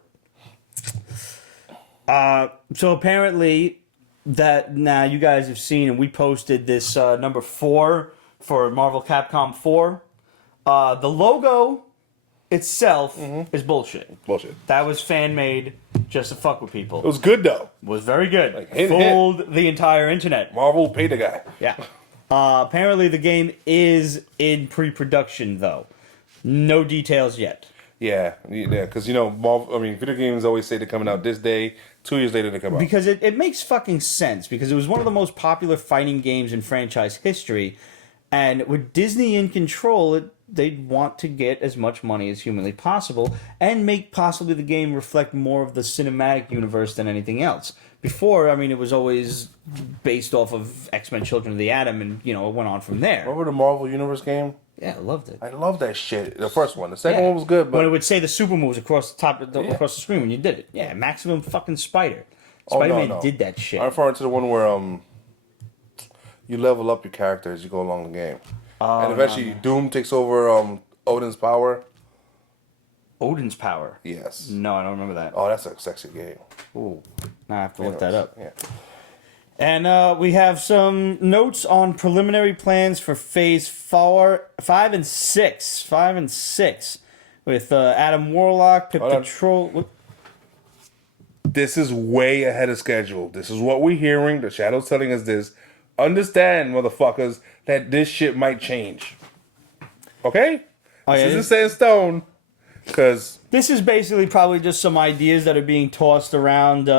So apparently that now you guys have seen, and we posted this number 4 for Marvel Capcom 4. The logo itself is bullshit. Bullshit. That was fan made just to fuck with people. It was good though. Was very good. Like, hit. Fooled the entire internet. Marvel paid the guy. Yeah. Apparently the game is in pre-production though. No details yet. Yeah, because Marvel. I mean, video games always say they're coming out this day. 2 years later, they come out. Because it makes fucking sense, because it was one of the most popular fighting games in franchise history, and with Disney in control, they'd want to get as much money as humanly possible and make possibly the game reflect more of the cinematic universe than anything else. Before, I mean, it was always based off of X-Men Children of the Atom, and, it went on from there. Remember the Marvel Universe game? Yeah, I loved it. I love that shit. The first one. The second one was good, but... When it would say the super moves across the top, across the screen when you did it. Yeah, Maximum fucking Spider. Spider-Man did that shit. I'm referring to the one where you level up your character as you go along the game. And eventually Doom takes over Odin's power. Odin's power? Yes. No, I don't remember that. Oh, that's a sexy game. Ooh. Now I have to look that up. Yeah. And we have some notes on preliminary plans for Phase 5 and 6. 5 and 6. With Adam Warlock, Pip Patrol... This is way ahead of schedule. This is what we're hearing. The Shadow's telling us this. Understand, motherfuckers, that this shit might change. Okay? This isn't set in stone. Because... This is basically probably just some ideas that are being tossed around...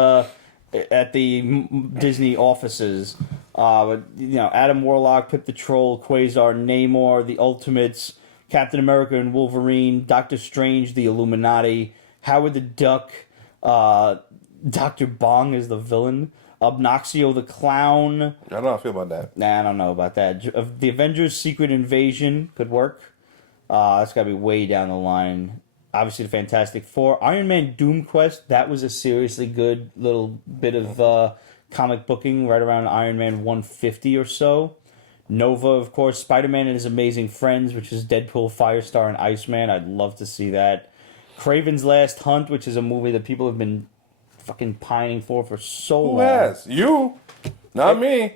at the Disney offices, Adam Warlock, Pip the Troll, Quasar, Namor, the Ultimates, Captain America and Wolverine, Doctor Strange, the Illuminati, Howard the Duck, Dr. Bong is the villain, Obnoxio the Clown. I don't know how I feel about that. Nah, I don't know about that. The Avengers Secret Invasion could work. That's got to be way down the line. Obviously, the Fantastic Four. Iron Man Doom Quest, that was a seriously good little bit of comic booking right around Iron Man 150 or so. Nova, of course. Spider-Man and His Amazing Friends, which is Deadpool, Firestar, and Iceman. I'd love to see that. Kraven's Last Hunt, which is a movie that people have been fucking pining for so long. Who has? You? Not me.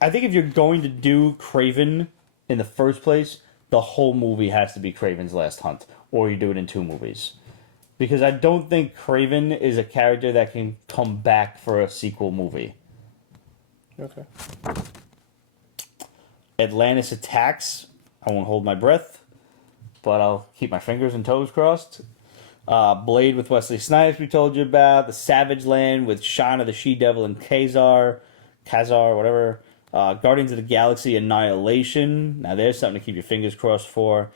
I think if you're going to do Kraven in the first place, the whole movie has to be Kraven's Last Hunt. Or you do it in 2 movies. Because I don't think Kraven is a character that can come back for a sequel movie. Okay. Atlantis Attacks. I won't hold my breath. But I'll keep my fingers and toes crossed. Blade with Wesley Snipes we told you about. The Savage Land with Shaun of the She-Devil and Kazar, whatever. Guardians of the Galaxy Annihilation. Now there's something to keep your fingers crossed for.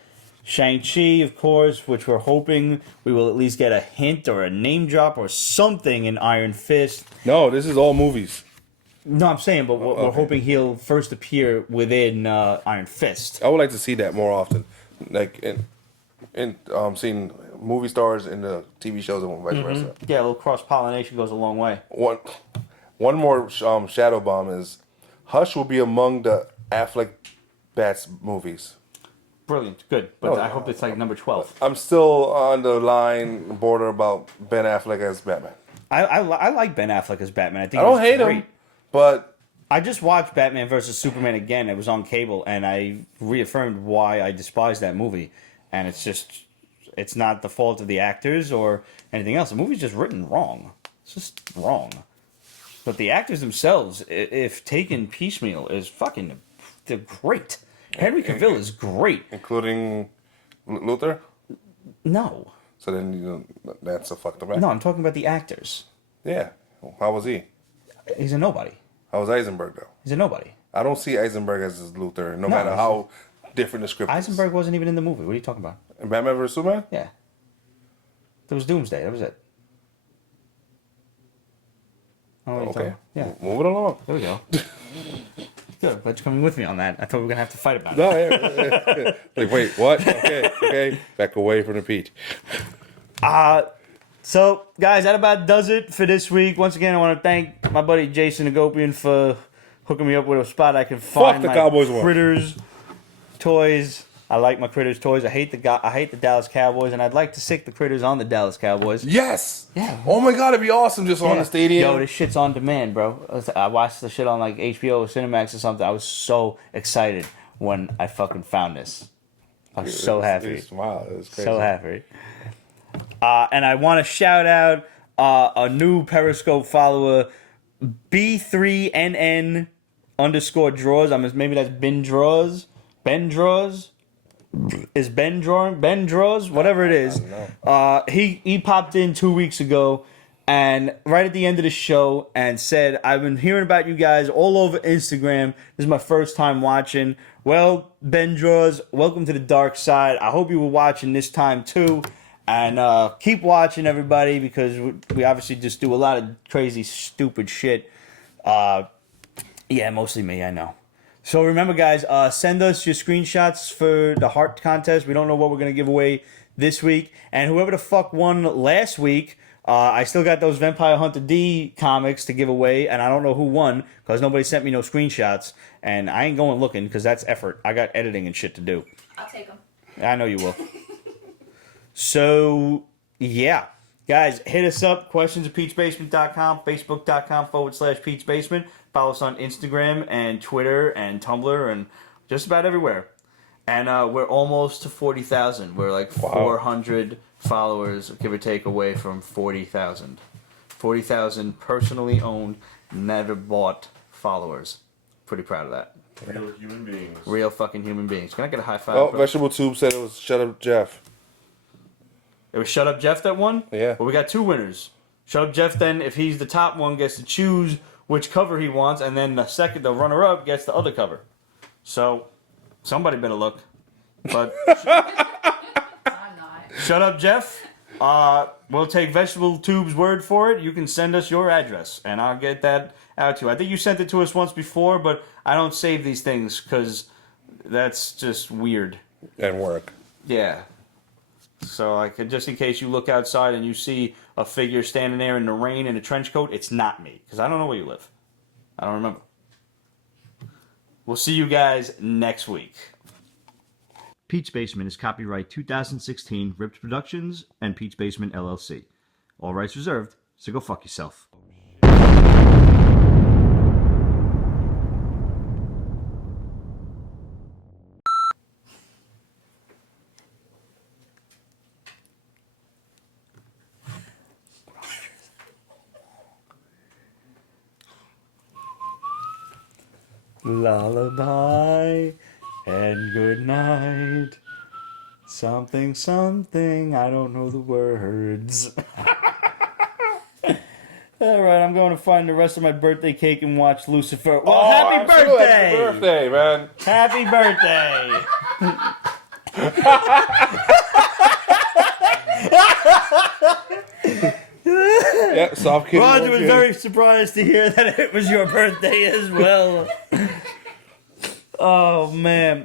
Shang-Chi, of course, which we're hoping we will at least get a hint or a name drop or something in Iron Fist. No, this is all movies. No, I'm saying, but we're hoping he'll first appear within Iron Fist. I would like to see that more often. Like, in seeing movie stars in the TV shows and vice versa. Yeah, a little cross-pollination goes a long way. One more shadow bomb is Hush will be among the Affleck Bats movies. Brilliant, good, but I hope it's like number 12. I'm still on the border about Ben Affleck as Batman. I like Ben Affleck as Batman. I think I don't he's hate great. him, but I just watched Batman vs Superman again. It was on cable, and I reaffirmed why I despise that movie. And it's not the fault of the actors or anything else. The movie's just written wrong. It's just wrong. But the actors themselves, if taken piecemeal, they're great. Henry Cavill is great. Including Luther? No. So then that's a fucked up actor. No, I'm talking about the actors. Yeah. How was he? He's a nobody. How was Eisenberg, though? He's a nobody. I don't see Eisenberg as Luther, no matter how different the script is. Eisenberg wasn't even in the movie. What are you talking about? In Batman vs. Superman? Yeah. There was Doomsday. That was it. Oh, Okay. Yeah. Moving along. There we go. Good. Glad you're coming with me on that. I thought we were going to have to fight about it. No, yeah. Like, wait, what? Okay. Back away from the Pete. So, guys, that about does it for this week. Once again, I want to thank my buddy Jason Agopian for hooking me up with a spot I can find the my Cowboys one. Critters toys. I like my Critters toys. I hate the Dallas Cowboys, and I'd like to sick the Critters on the Dallas Cowboys. Yes! Yeah. Oh my god, it'd be awesome just on the stadium. Yo, this shit's on demand, bro. I watched the shit on like HBO or Cinemax or something. I was so excited when I fucking found this. I was so happy. Wow, it was crazy. So happy. And I want to shout out a new Periscope follower, B3NN_draws. Maybe that's Ben Draws. is Ben Draws, whatever it is. He popped in 2 weeks ago, and right at the end of the show, and said, "I've been hearing about you guys all over Instagram. This is my first time watching. Well, Ben Draws, welcome to the dark side. I hope you were watching this time too, and keep watching, everybody, because we obviously just do a lot of crazy, stupid shit. Yeah, mostly me, I know." So remember, guys, send us your screenshots for the heart contest. We don't know what we're going to give away this week. And whoever the fuck won last week, I still got those Vampire Hunter D comics to give away, and I don't know who won because nobody sent me no screenshots. And I ain't going looking because that's effort. I got editing and shit to do. I'll take them. I know you will. So, yeah. Guys, hit us up. Questions at Pete'sBasement.com, Facebook.com/Pete'sBasement. Follow us on Instagram and Twitter and Tumblr and just about everywhere. And we're almost to 40,000. We're like 400 followers, give or take, away from 40,000. 40,000 personally owned, never bought followers. Pretty proud of that. Real human beings. Real fucking human beings. Can I get a high five? Oh, Vegetable Tube said it was Shut Up Jeff. It was Shut Up Jeff that won? Yeah. Well, we got two winners. Shut Up Jeff, then, if he's the top one, gets to choose which cover he wants, and then the runner-up, gets the other cover. So, somebody better look. But I'm not. Shut Up Jeff, we'll take Vegetable Tube's word for it. You can send us your address, and I'll get that out to you. I think you sent it to us once before, but I don't save these things, because that's just weird. And work. Yeah. So, like, just in case you look outside and you see a figure standing there in the rain in a trench coat, it's not me. Because I don't know where you live. I don't remember. We'll see you guys next week. Pete's Basement is copyright 2016 Ripped Productions and Pete's Basement LLC. All rights reserved, so go fuck yourself. Lullaby and good night. Something, something, I don't know the words. Alright, I'm going to find the rest of my birthday cake and watch Lucifer. Well, happy birthday! Happy birthday, man. Happy birthday! Yeah, soft kid. Roger was very surprised to hear that it was your birthday as well. Oh, man.